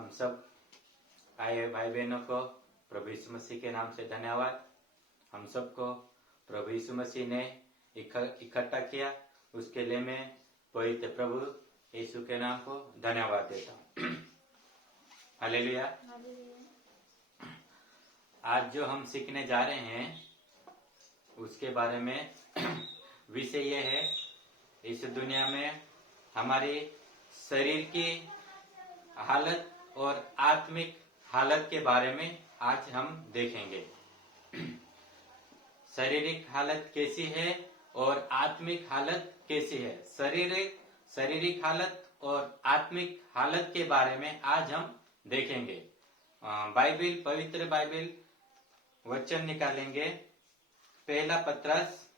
हम सब आए भाई बहनों को प्रभु यीशु मसीह के नाम से धन्यवाद। हम सबको प्रभु यीशु मसीह ने इकट्ठा किया, उसके लिए मैं पवित्र प्रभु यीशु के नाम को धन्यवाद देता हूँ। हालेलुया। आज जो हम सीखने जा रहे हैं उसके बारे में विषय यह है, इस दुनिया में हमारी शरीर की हालत और आत्मिक हालत के बारे में आज हम देखेंगे। शारीरिक हालत कैसी है और आत्मिक हालत कैसी है। शारीरिक हालत और आत्मिक हालत के बारे में आज हम देखेंगे। बाइबिल, पवित्र बाइबिल वचन निकालेंगे। पहला पत्रस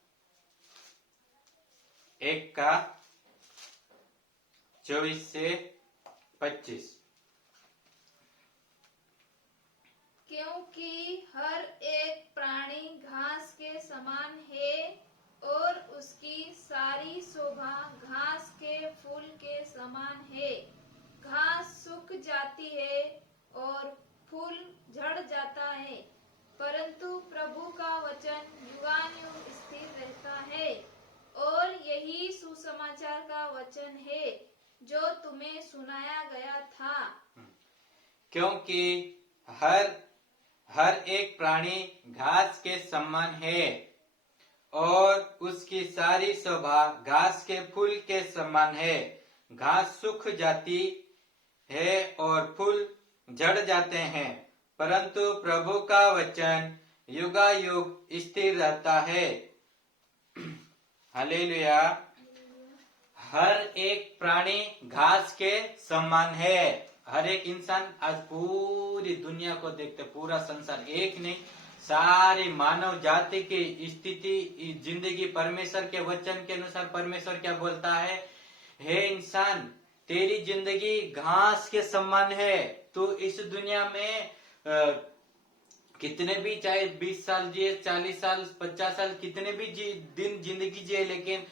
1:24 से 25। क्योंकि हर एक प्राणी घास के समान है और उसकी सारी शोभा घास के फूल के समान है। घास सूख जाती है और फूल झड़ जाता है, परंतु प्रभु का वचन युगानुयुग स्थिर रहता है। और यही सुसमाचार का वचन है जो तुम्हें सुनाया गया था। क्योंकि हर एक प्राणी घास के समान है और उसकी सारी शोभा घास के फूल के समान है। घास सूख जाती है और फूल झड़ जाते हैं, परंतु प्रभु का वचन युगायुग स्थिर रहता है। हालेलुया। हर एक प्राणी घास के समान है। हर एक इंसान आज पूरी दुनिया को देखते, पूरा संसार, एक नहीं सारी मानव जाति की स्थिति, जिंदगी परमेश्वर के वचन के अनुसार परमेश्वर क्या बोलता है, हे इंसान तेरी जिंदगी घास के समान है। तो इस दुनिया में कितने भी, चाहे 20 साल जिए, 40 साल, 50 साल, कितने भी दिन जिंदगी जिए, लेकिन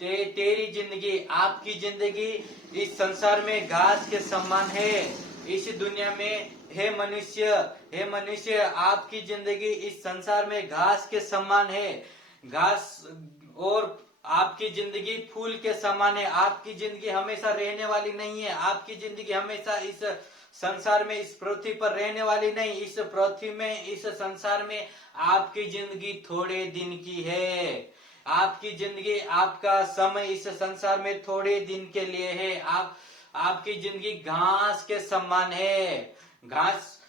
तेरी जिंदगी, आपकी जिंदगी इस संसार में घास के समान है। इस दुनिया में हे मनुष्य आपकी जिंदगी इस संसार में घास के समान है। घास और आपकी जिंदगी फूल के समान है। आपकी जिंदगी हमेशा रहने वाली नहीं है। आपकी जिंदगी हमेशा इस संसार में, इस पृथ्वी पर रहने वाली नहीं। इस पृथ्वी में, इस संसार में आपकी जिंदगी थोड़े दिन की है। आपकी जिंदगी, आपका समय इस संसार में थोड़े दिन के लिए है। आपकी जिंदगी घास के समान है। घास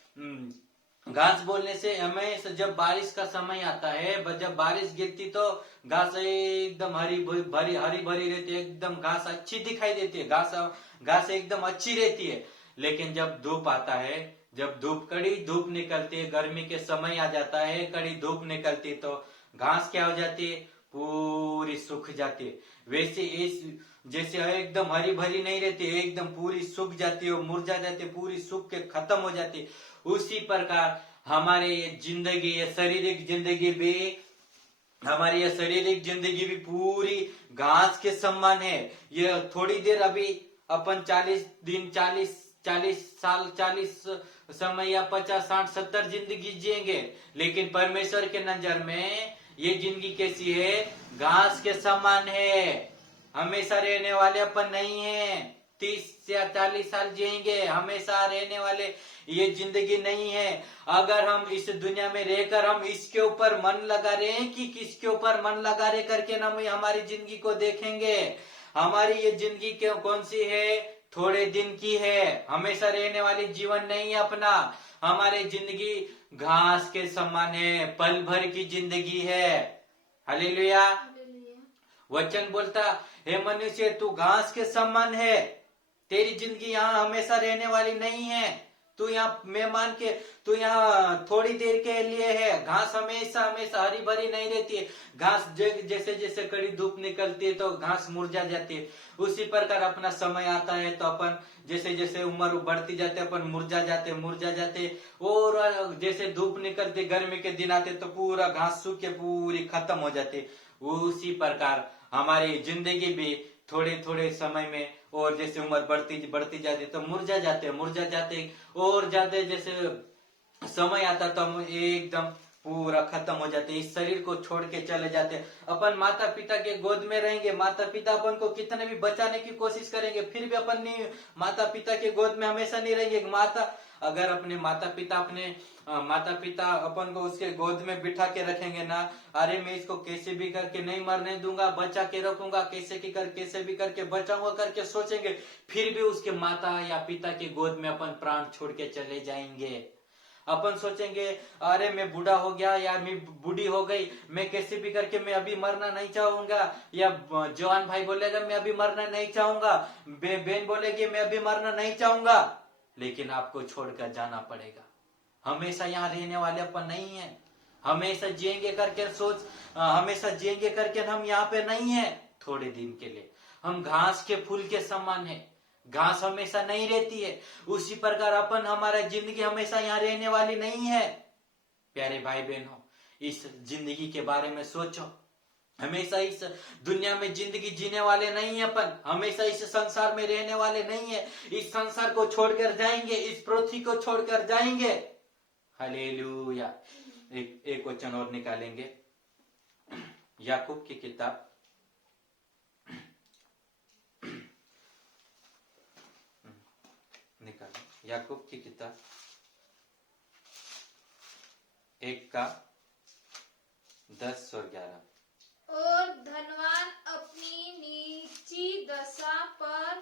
बोलने से हमें, जब बारिश का समय आता है, जब बारिश गिरती तो घास एकदम हरी भरी रहती है, एकदम घास अच्छी दिखाई देती है, घास एकदम अच्छी रहती है। लेकिन जब धूप आता है, जब कड़ी धूप निकलती है, गर्मी के समय आ जाता है, कड़ी धूप निकलती है, तो घास क्या हो जाती है, पूरी सूख जाती है। वैसे जैसे एकदम हरी भरी नहीं रहती, एकदम पूरी सूख जाती है, मुरझा जाती है, पूरी सूख के खत्म हो जाती है। उसी प्रकार हमारे ये जिंदगी, ये शारीरिक जिंदगी भी पूरी घास के समान है। ये थोड़ी देर, अभी अपन 40 दिन, 40 साल, 40 समय या 50, 60, 70 जिंदगी जिएंगे, लेकिन परमेश्वर के नजर में ये जिंदगी कैसी है, घास के समान है। हमेशा रहने वाले अपन नहीं है। 30 या 40 साल जिएंगे, हमेशा रहने वाले ये जिंदगी नहीं है। अगर हम इस दुनिया में रहकर हम इसके ऊपर मन लगा रहे हैं कि किसके ऊपर मन लगा रहे करके हम हमारी जिंदगी को देखेंगे। हमारी ये जिंदगी कौन सी है, थोड़े दिन की है, हमेशा रहने वाली जीवन नहीं है अपना। हमारी जिंदगी घास के समान है, पल भर की जिंदगी है। हालेलुया। वचन बोलता, हे मनुष्य तू घास के समान है। तेरी जिंदगी यहाँ हमेशा रहने वाली नहीं है। तू यहाँ मेहमान के, तू यहाँ थोड़ी देर के लिए है। घास हमेशा हरी भरी नहीं रहती है। घास जैसे जैसे कड़ी धूप निकलती है तो घास मुरझा जाती है। उसी प्रकार अपना समय आता है तो अपन जैसे जैसे उम्र बढ़ती जाते, अपन मुरझा जाते और जैसे धूप निकलती, गर्मी के दिन आते तो पूरा घास सूख के पूरी खत्म हो जाती। उसी प्रकार हमारी जिंदगी भी थोड़े थोड़े समय में और जैसे उम्र बढ़ती बढ़ती जाती तो मुरझा जाते और जाते, जैसे समय आता तो हम एकदम पूरा खत्म हो जाते, इस शरीर को छोड़ के चले जाते। अपन माता पिता के गोद में रहेंगे, माता पिता अपन को कितने भी बचाने की कोशिश करेंगे, फिर भी अपन नहीं, माता पिता के गोद में हमेशा नहीं रहेंगे। अगर अपने माता पिता अपन को उसके गोद में बिठा के रखेंगे ना, अरे मैं इसको कैसे भी करके नहीं मरने दूंगा, बचा के रखूंगा, कैसे भी करके बचाऊंगा करके सोचेंगे, फिर भी उसके माता या पिता के गोद में अपन प्राण छोड़ के चले जाएंगे। अपन सोचेंगे अरे मैं बूढ़ा हो गया या मैं बूढ़ी हो गई, मैं कैसे भी करके मैं अभी मरना नहीं चाहूंगा, या जवान भाई बोलेगा मैं अभी मरना नहीं चाहूंगा, बहन बोलेगी मैं अभी मरना नहीं चाहूंगा, लेकिन आपको छोड़कर जाना पड़ेगा। हमेशा यहाँ रहने वाले अपन नहीं है, हमेशा जिएंगे करके हम यहाँ पे नहीं है थोड़े दिन के लिए। हम घास के फूल के समान है, घास हमेशा नहीं रहती है, उसी प्रकार अपन हमारा जिंदगी हमेशा यहाँ रहने वाली नहीं है। प्यारे भाई बहनों, इस जिंदगी के बारे में सोचो। हमेशा इस दुनिया में जिंदगी जीने वाले नहीं है अपन, हमेशा इस संसार में रहने वाले नहीं है। इस संसार को छोड़कर जाएंगे, इस पृथ्वी को छोड़कर जाएंगे। हालेलुया। एक वचन और निकालेंगे, याकूब की किताब याकूब की किताब 1:10 और 11। और धनवान अपनी नीची दशा पर,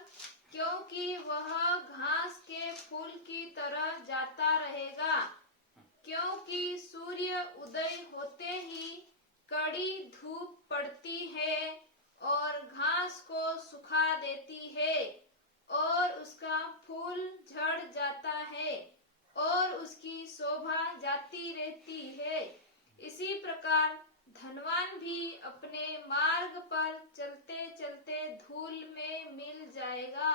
क्योंकि वह घास के फूल की तरह जाता रहेगा, क्योंकि सूर्य उदय होते ही कड़ी धूप पड़ती है और घास को सुखा देती है और उसका फूल झड़ जाता है और उसकी शोभा जाती रहती है। इसी प्रकार धनवान भी अपने मार्ग पर चलते चलते धूल में मिल जाएगा।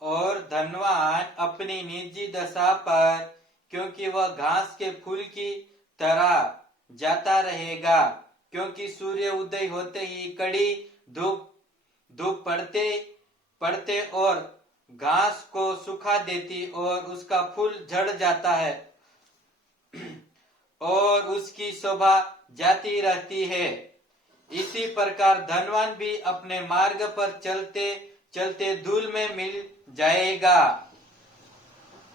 और धनवान अपनी निजी दशा पर, क्योंकि वह घास के फूल की तरह जाता रहेगा, क्योंकि सूर्य उदय होते ही कड़ी धूप पड़ते और घास को सुखा देती और उसका फूल झड़ जाता है और उसकी शोभा जाती रहती है। इसी प्रकार धनवान भी अपने मार्ग पर चलते चलते धूल में मिल जाएगा।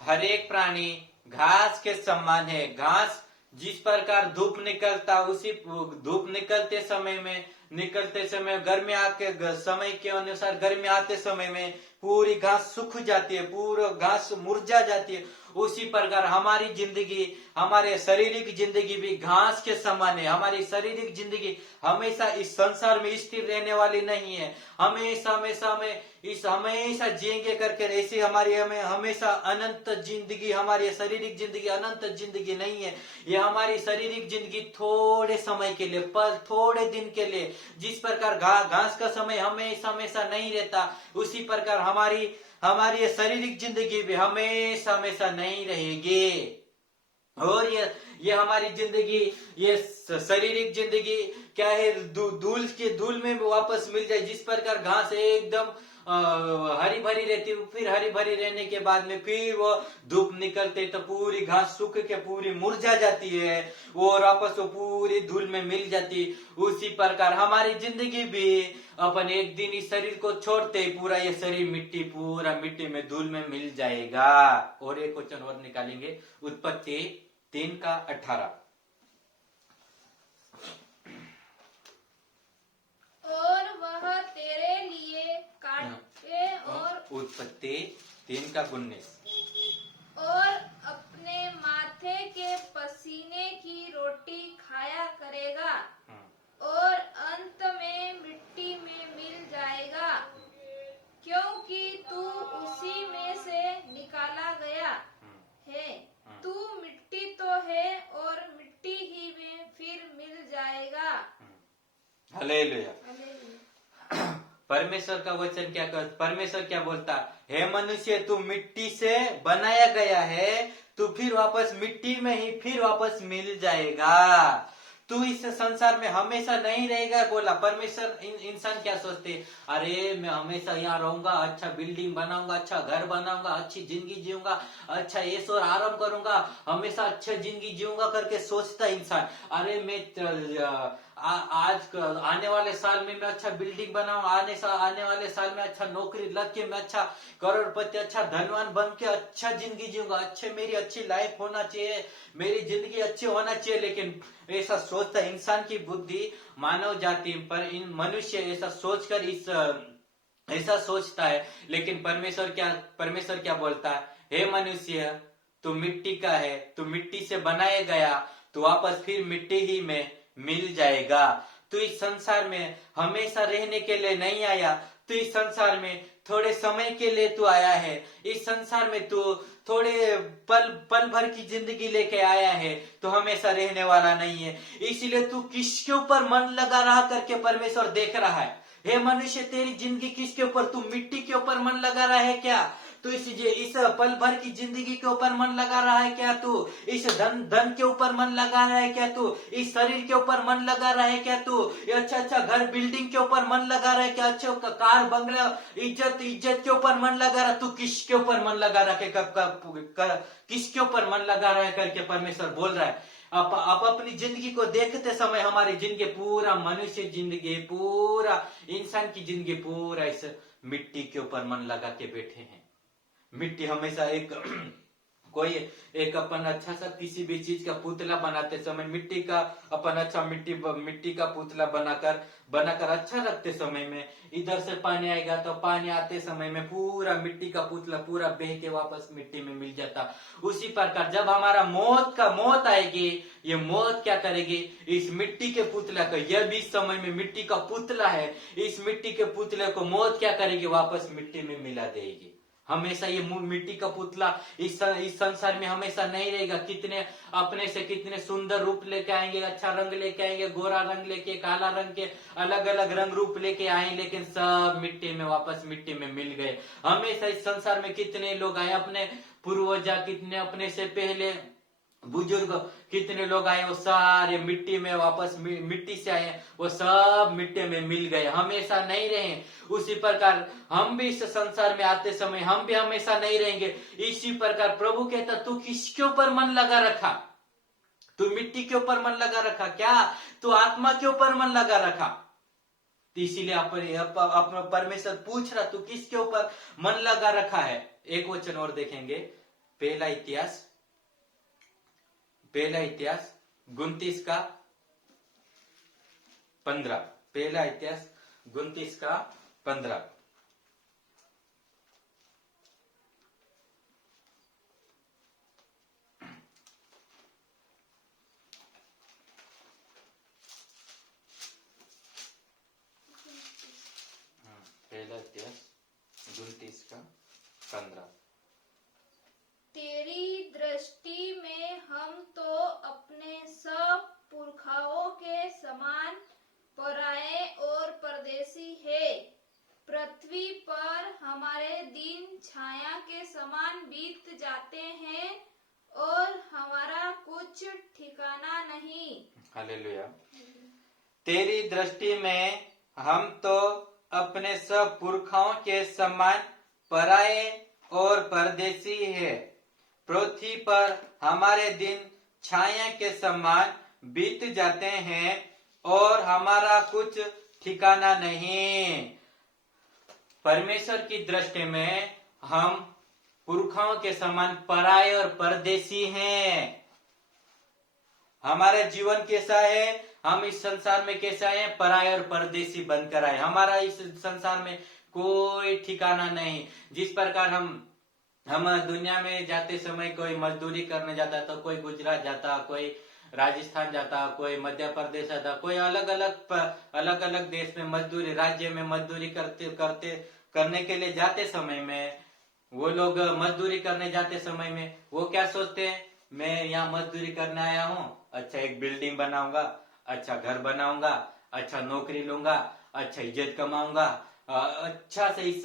हर एक प्राणी घास के समान है। घास जिस प्रकार धूप निकलता, उसी धूप निकलते समय गर्मी आके समय के अनुसार गर्मी आते समय में पूरी घास सूख जाती है, पूरा घास मुरझा जाती है। उसी प्रकार हमारी जिंदगी, हमारे शारीरिक जिंदगी भी घास के समान है। हमारी शारीरिक जिंदगी हमेशा इस संसार में स्थिर रहने वाली नहीं है। हमेशा जिएंगे करके ऐसी हमें हमेशा अनंत जिंदगी, हमारी शारीरिक जिंदगी अनंत जिंदगी नहीं है। ये हमारी शारीरिक जिंदगी थोड़े समय के लिए, पर थोड़े दिन के लिए, जिस प्रकार घास का समय हमेशा नहीं रहता, उसी प्रकार हमारी शारीरिक जिंदगी भी हमेशा नहीं रहेगी। और ये हमारी जिंदगी, ये शारीरिक जिंदगी क्या है, धूल में वापस मिल जाए। जिस प्रकार घास एकदम हरी भरी रहती है, फिर हरी भरी रहने के बाद में फिर वो धूप निकलते तो पूरी घास सूख के पूरी मुरझा जाती है और वापस वो पूरी धूल में मिल जाती। उसी प्रकार हमारी जिंदगी भी अपन एक दिन इस शरीर को छोड़ते ही पूरा ये शरीर पूरा मिट्टी में धूल में मिल जाएगा। और एक क्वेश्चन और निकालेंगे, उत्पत्ति 3:18। और वह तेरे लिए काटे और उत्पत्ति 3:19। और अपने माथे के पसीने की रोटी खाया करेगा और अंत में मिट्टी में मिल जाएगा, क्योंकि तू उसी में से निकाला गया है। तू मिट्टी तो है और मिट्टी ही में फिर मिल जाएगा। हालेलुया। परमेश्वर का वचन परमेश्वर क्या बोलता है, मनुष्य तू मिट्टी से बनाया गया है, तू फिर वापस मिट्टी में ही फिर वापस मिल जाएगा। तू इस संसार में हमेशा नहीं रहेगा बोला। परमेश्वर इंसान क्या सोचते, अरे मैं हमेशा यहाँ रहूंगा, अच्छा बिल्डिंग बनाऊंगा, अच्छा घर बनाऊंगा, अच्छी जिंदगी जीऊंगा, अच्छा ऐश और आराम करूंगा, हमेशा अच्छा जिंदगी जीऊंगा करके सोचता इंसान। अरे मैं आज आने वाले साल में मैं अच्छा बिल्डिंग बनाऊंगा, आने वाले साल में अच्छा नौकरी लग के मैं अच्छा करोड़पति, अच्छा धनवान बन के अच्छा जिंदगी जीऊंगा, अच्छे मेरी अच्छी लाइफ होना चाहिए, मेरी जिंदगी अच्छी होना चाहिए। लेकिन ऐसा सोचता इंसान की बुद्धि, मानव जाति पर इन मनुष्य ऐसा सोचकर ऐसा सोचता है। लेकिन परमेश्वर क्या बोलता है, हे मनुष्य तू मिट्टी का है, तू मिट्टी से बनाया गया, तू वापस फिर मिट्टी ही में मिल जाएगा। तू इस संसार में हमेशा रहने के लिए नहीं आया, तू इस संसार में थोड़े समय के लिए तू आया है। इस संसार में तू थोड़े पल भर की जिंदगी लेके आया है, तो हमेशा रहने वाला नहीं है। इसीलिए तू किसके ऊपर मन लगा रहा करके परमेश्वर देख रहा है। हे मनुष्य तेरी जिंदगी किसके ऊपर, तू मिट्टी के ऊपर मन लगा रहा है क्या? तू इस पल भर की जिंदगी के ऊपर मन लगा रहा है क्या? तू इस धन के ऊपर मन लगा रहा है क्या? तू इस शरीर के ऊपर मन लगा रहा है क्या? तू अच्छा घर बिल्डिंग के ऊपर मन लगा रहा है क्या? अच्छा कार बंगला इज्जत के ऊपर मन लगा रहा, तू किसके ऊपर मन लगा रहा है? किसके ऊपर मन लगा रहा है करके परमेश्वर बोल रहा है। आप अपनी जिंदगी को देखते समय हमारी जिंदगी पूरा मनुष्य जिंदगी, पूरा इंसान की जिंदगी पूरा इस मिट्टी के ऊपर मन लगा के बैठे हैं। मिट्टी हमेशा कोई एक अपन अच्छा सा किसी भी चीज का पुतला बनाते समय मिट्टी का अपन अच्छा मिट्टी का पुतला बनाकर अच्छा रखते समय में इधर से पानी आएगा तो पानी आते समय में पूरा मिट्टी का पुतला पूरा बह के वापस मिट्टी में मिल जाता। उसी प्रकार जब हमारा मौत आएगी, ये मौत क्या करेगी, इस मिट्टी के पुतला का, यह भी समय में मिट्टी का पुतला है, इस मिट्टी के पुतले को मौत क्या करेगी, वापस मिट्टी में मिला देगी। हमेशा ये मिट्टी का पुतला इस संसार में हमेशा नहीं रहेगा। कितने अपने से कितने सुंदर रूप लेके आएंगे, अच्छा रंग लेके आएंगे, गोरा रंग लेके, काला रंग के अलग अलग रंग रूप लेके आए, लेकिन सब मिट्टी में वापस मिट्टी में मिल गए। हमेशा इस संसार में कितने लोग आए, अपने पूर्वजा कितने, अपने से पहले बुजुर्ग कितने लोग आए, वो सारे मिट्टी में वापस मिट्टी से आए, वो सब मिट्टी में मिल गए, हमेशा नहीं रहे। उसी प्रकार हम भी इस संसार में आते समय हम भी हमेशा नहीं रहेंगे। इसी प्रकार प्रभु कहता तू किसके ऊपर मन लगा रखा? तू मिट्टी के ऊपर मन लगा रखा क्या? तू आत्मा के ऊपर मन लगा रखा? इसीलिए अपना परमेश्वर पूछ रहा तू किसके ऊपर मन लगा रखा है। एक वचन और देखेंगे, पहला इतिहास 29 का 15। पहला इतिहास 29 का 15। पहला इतिहास 29 का 15। तेरी दृष्टि में हम तो अपने सब पुरखाओं के समान पराए और परदेसी है। पृथ्वी पर हमारे दिन छाया के समान बीत जाते हैं और हमारा कुछ ठिकाना नहीं। हालेलुया। तेरी दृष्टि में हम तो अपने सब पुरखाओं के समान पराए और परदेसी है। पृथ्वी पर हमारे दिन छाया के समान बीत जाते हैं और हमारा कुछ ठिकाना नहीं। परमेश्वर की दृष्टि में हम पुरखाओं के समान पराये और परदेसी हैं। हमारा जीवन कैसा है, हम इस संसार में कैसा है, पराये और परदेसी बनकर आए। हमारा इस संसार में कोई ठिकाना नहीं। जिस प्रकार हम दुनिया में जाते समय कोई मजदूरी करने जाता, तो कोई गुजरात जाता, कोई राजस्थान जाता, कोई मध्य प्रदेश जाता, कोई अलग अलग देश में मजदूरी, राज्य में मजदूरी करने के लिए जाते समय में वो लोग मजदूरी करने जाते समय में वो क्या सोचते हैं, मैं यहाँ मजदूरी करने आया हूँ, अच्छा एक बिल्डिंग बनाऊंगा, अच्छा घर बनाऊंगा, अच्छा नौकरी लूंगा, अच्छा इज्जत कमाऊंगा, अच्छा से इस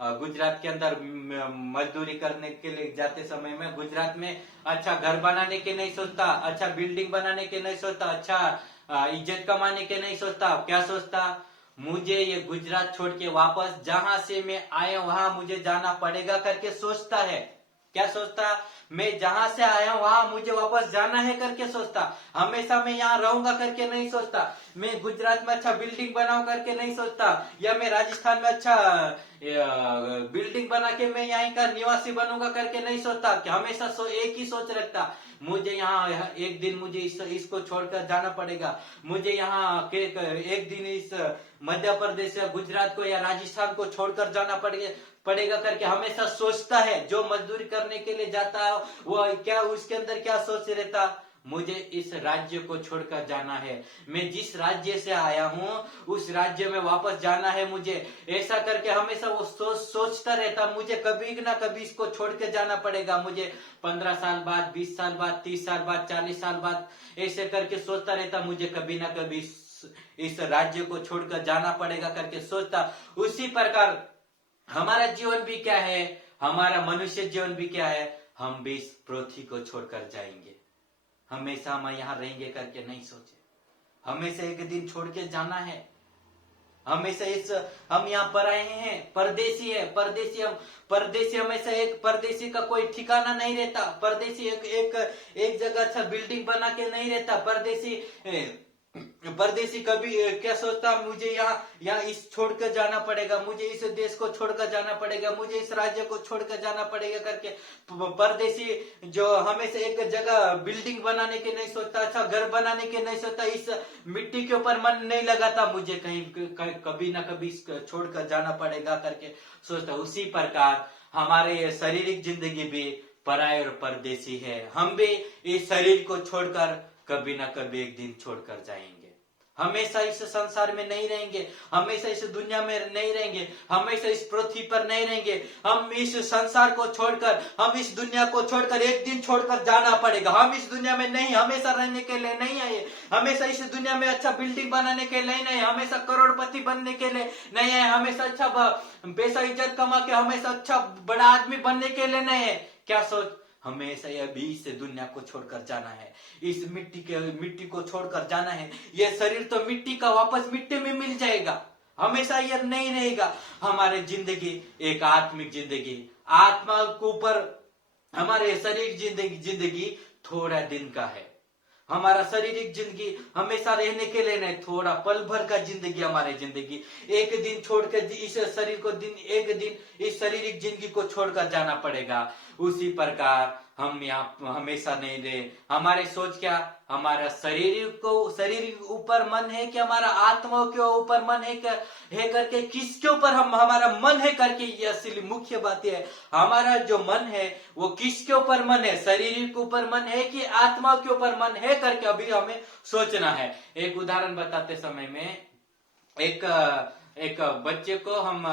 गुजरात के अंदर मजदूरी करने के लिए जाते समय में गुजरात में अच्छा घर बनाने के नहीं सोचता, अच्छा बिल्डिंग बनाने के नहीं सोचता, अच्छा इज्जत कमाने के नहीं सोचता। क्या सोचता? मुझे ये गुजरात छोड़ के वापस जहां से मैं आया वहां मुझे जाना पड़ेगा करके सोचता है। क्या सोचता? मैं जहां से आया हूं वहां मुझे वापस जाना है करके सोचता। हमेशा मैं यहाँ रहूंगा करके नहीं सोचता। मैं गुजरात में अच्छा बिल्डिंग बनाऊं करके नहीं सोचता, या मैं राजस्थान में अच्छा बिल्डिंग बना के मैं यहाँ का निवासी बनूंगा करके नहीं सोचता। कि हमेशा एक ही सोच रखता, मुझे यहाँ एक दिन मुझे इसको छोड़कर जाना पड़ेगा, मुझे यहाँ एक दिन इस मध्य प्रदेश या गुजरात को या राजस्थान को छोड़कर जाना पड़ेगा करके हमेशा सोचता है। जो मजदूरी करने के लिए जाता है वो क्या उसके अंदर क्या सोच रहता? मुझे इस राज्य को छोड़कर जाना है, मैं जिस राज्य से आया हूँ उस राज्य में वापस जाना है मुझे। ऐसा करके हमेशा वो सोचता रहता, मुझे कभी ना कभी इसको छोड़ के जाना पड़ेगा। मुझे 15 साल बाद, 20 साल बाद, 30 साल बाद, 40 साल बाद ऐसे करके सोचता रहता, मुझे कभी ना कभी इस राज्य को छोड़कर जाना पड़ेगा करके सोचता। उसी प्रकार हमारा जीवन भी क्या है, हमारा मनुष्य जीवन भी क्या है, हम भी इस पृथ्वी को छोड़कर जाएंगे। हमेशा हम यहाँ रहेंगे करके नहीं सोचे, हमेशा एक दिन छोड़ के जाना है। हमेशा हम यहाँ पर आए हैं, परदेसी है, परदेसी हमेशा एक परदेसी का कोई ठिकाना नहीं रहता। परदेसी एक जगह अच्छा बिल्डिंग बना के नहीं रहता। परदेसी कभी क्या सोचता, मुझे यहाँ इस छोड़कर जाना पड़ेगा, मुझे इस देश को छोड़कर जाना पड़ेगा, मुझे इस राज्य को छोड़कर जाना पड़ेगा करके। परदेसी जो हमेशा एक जगह बिल्डिंग बनाने के नहीं सोचता, अच्छा घर बनाने के नहीं सोचता, इस मिट्टी के ऊपर मन नहीं लगाता, मुझे कहीं कभी ना कभी छोड़कर जाना पड़ेगा करके सोचता। उसी प्रकार हमारे ये शारीरिक जिंदगी भी पराये और परदेसी है। हम भी इस शरीर को छोड़कर कभी ना कभी एक दिन छोड़कर जाएंगे। हमेशा इस संसार में नहीं रहेंगे, हमेशा इस दुनिया में नहीं रहेंगे, हमेशा इस पृथ्वी पर नहीं रहेंगे। हम इस संसार को छोड़कर, हम इस दुनिया को छोड़कर एक दिन छोड़कर जाना पड़ेगा। हम इस दुनिया में नहीं हमेशा रहने के लिए नहीं आए, हमेशा इस दुनिया में अच्छा बिल्डिंग बनाने के लिए नहीं, हमेशा करोड़पति बनने के लिए नहीं है, हमेशा अच्छा पैसा इज्जत कमा के हमेशा अच्छा बड़ा आदमी बनने के लिए नहीं है। क्या सोच, हमेशा ये अभी इस दुनिया को छोड़कर जाना है, इस मिट्टी को छोड़कर जाना है। ये शरीर तो मिट्टी का वापस मिट्टी में मिल जाएगा, हमेशा ये नहीं रहेगा। हमारे जिंदगी एक आत्मिक जिंदगी, आत्मा के ऊपर हमारे शरीर जिंदगी थोड़ा दिन का है। हमारा शारीरिक जिंदगी हमेशा रहने के लिए नहीं, थोड़ा पल भर का जिंदगी हमारी जिंदगी। एक दिन छोड़कर इस शरीर को एक दिन इस शारीरिक जिंदगी को छोड़कर जाना पड़ेगा। उसी प्रकार हम यहाँ हमेशा नहीं रहे। हमारे सोच क्या, हमारा शरीर ऊपर मन है कि हमारा आत्मा के ऊपर मन है करके, किसके ऊपर हमारा मन है करके, ये असली मुख्य बात है। हमारा जो मन है वो किसके ऊपर मन है, शरीर के ऊपर मन है कि आत्मा के ऊपर मन है करके अभी हमें सोचना है। एक उदाहरण बताते समय में, एक बच्चे को हम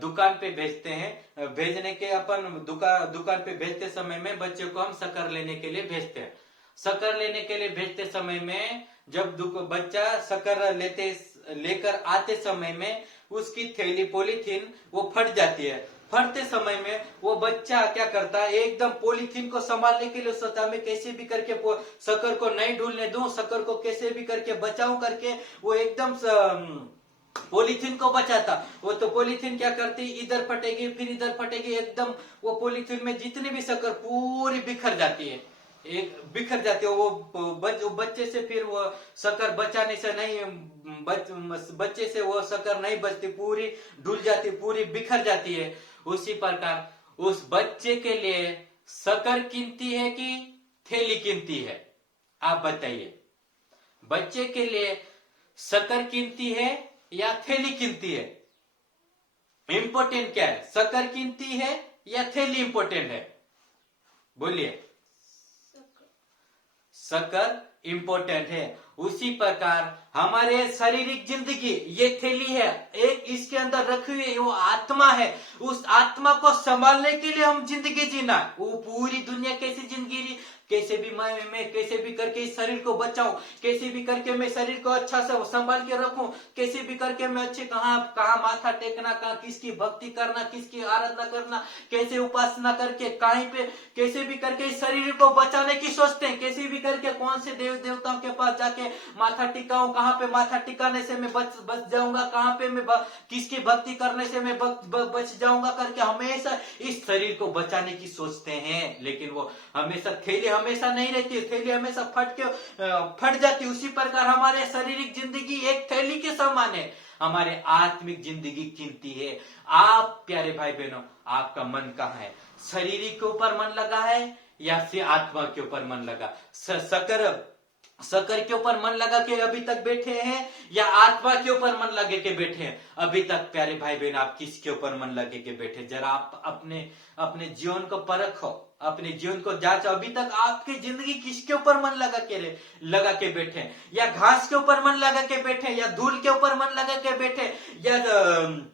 दुकान पे भेजते हैं, भेजने के अपन दुकान पे भेजते समय में बच्चे को हम शक्कर लेने के लिए भेजते हैं। शक्कर लेने के लिए भेजते समय में जब बच्चा शक्कर लेकर आते समय में उसकी थैली पॉलीथीन वो फट जाती है। फटते समय में वो बच्चा क्या करता है, एकदम पॉलीथीन को संभालने के लिए सोचता मैं कैसे भी करके शक्कर को नहीं ढूलने दूं, शक्कर को कैसे भी करके बचाऊं करके वो एकदम पॉलीथीन को बचाता। वो तो पॉलीथीन क्या करती, इधर फटेगी फिर इधर फटेगी, एकदम वो पॉलीथीन में जितनी भी शक्कर पूरी बिखर जाती है, वो बच्चे से फिर वो शक्कर बचाने से नहीं, बच्चे से वो शक्कर नहीं बचती, पूरी ढुल जाती, पूरी बिखर जाती है। उसी प्रकार उस बच्चे के लिए शक्कर कीमती है कि थैली कीमती है? आप बताइए, बच्चे के लिए शक्कर कीमती है या थैली कीमती है? इंपॉर्टेंट क्या है, शक्कर कीमती है या थैली इंपॉर्टेंट है? बोलिए। शक्कर इंपॉर्टेंट है। उसी प्रकार हमारे शारीरिक जिंदगी ये थैली है, एक इसके अंदर रखी हुई वो आत्मा है। उस आत्मा को संभालने के लिए हम जिंदगी जीना है। वो पूरी दुनिया कैसी जिंदगी, कैसे भी मैं कैसे भी करके इस शरीर को बचाऊं, कैसे भी करके मैं शरीर को अच्छा से संभाल के रखूं, कैसे भी करके मैं अच्छे कहाँ माथा टेकना, कहाँ किसकी भक्ति करना, किसकी आराधना करना, कैसे उपासना करके कहीं पे कैसे भी करके इस शरीर को बचाने की सोचते हैं। कैसे भी करके कौन से देव देवताओं के पास जाके माथा टिकाऊं, कहाँ पे माथा टिकाने से मैं बच जाऊंगा, कहाँ पे मैं किसकी भक्ति करने से मैं बच जाऊंगा करके हमेशा इस शरीर को बचाने की सोचते हैं। लेकिन वो हमेशा थैली हमेशा नहीं रहती, थैली हमेशा फट जाती। उसी प्रकार हमारे शारीरिक जिंदगी एक थैली के समान है, हमारे आत्मिक जिंदगी कीमती है। आप प्यारे भाई बहनों, आपका मन कहाँ है? शारीरिक के ऊपर मन लगा है या फिर आत्मा के ऊपर मन लगा? शकर के ऊपर मन लगा के अभी तक बैठे हैं या आत्मा के ऊपर मन लगे के बैठे हैं अभी तक? प्यारे भाई बहन, आप किसके ऊपर मन लगे के बैठे? जरा आप अपने जीवन को परखो, अपने जीवन को जांचो। अभी तक आपकी जिंदगी किसके ऊपर मन लगा के बैठे? या घास के ऊपर मन लगा के बैठे, या धूल के ऊपर मन लगा के बैठे, या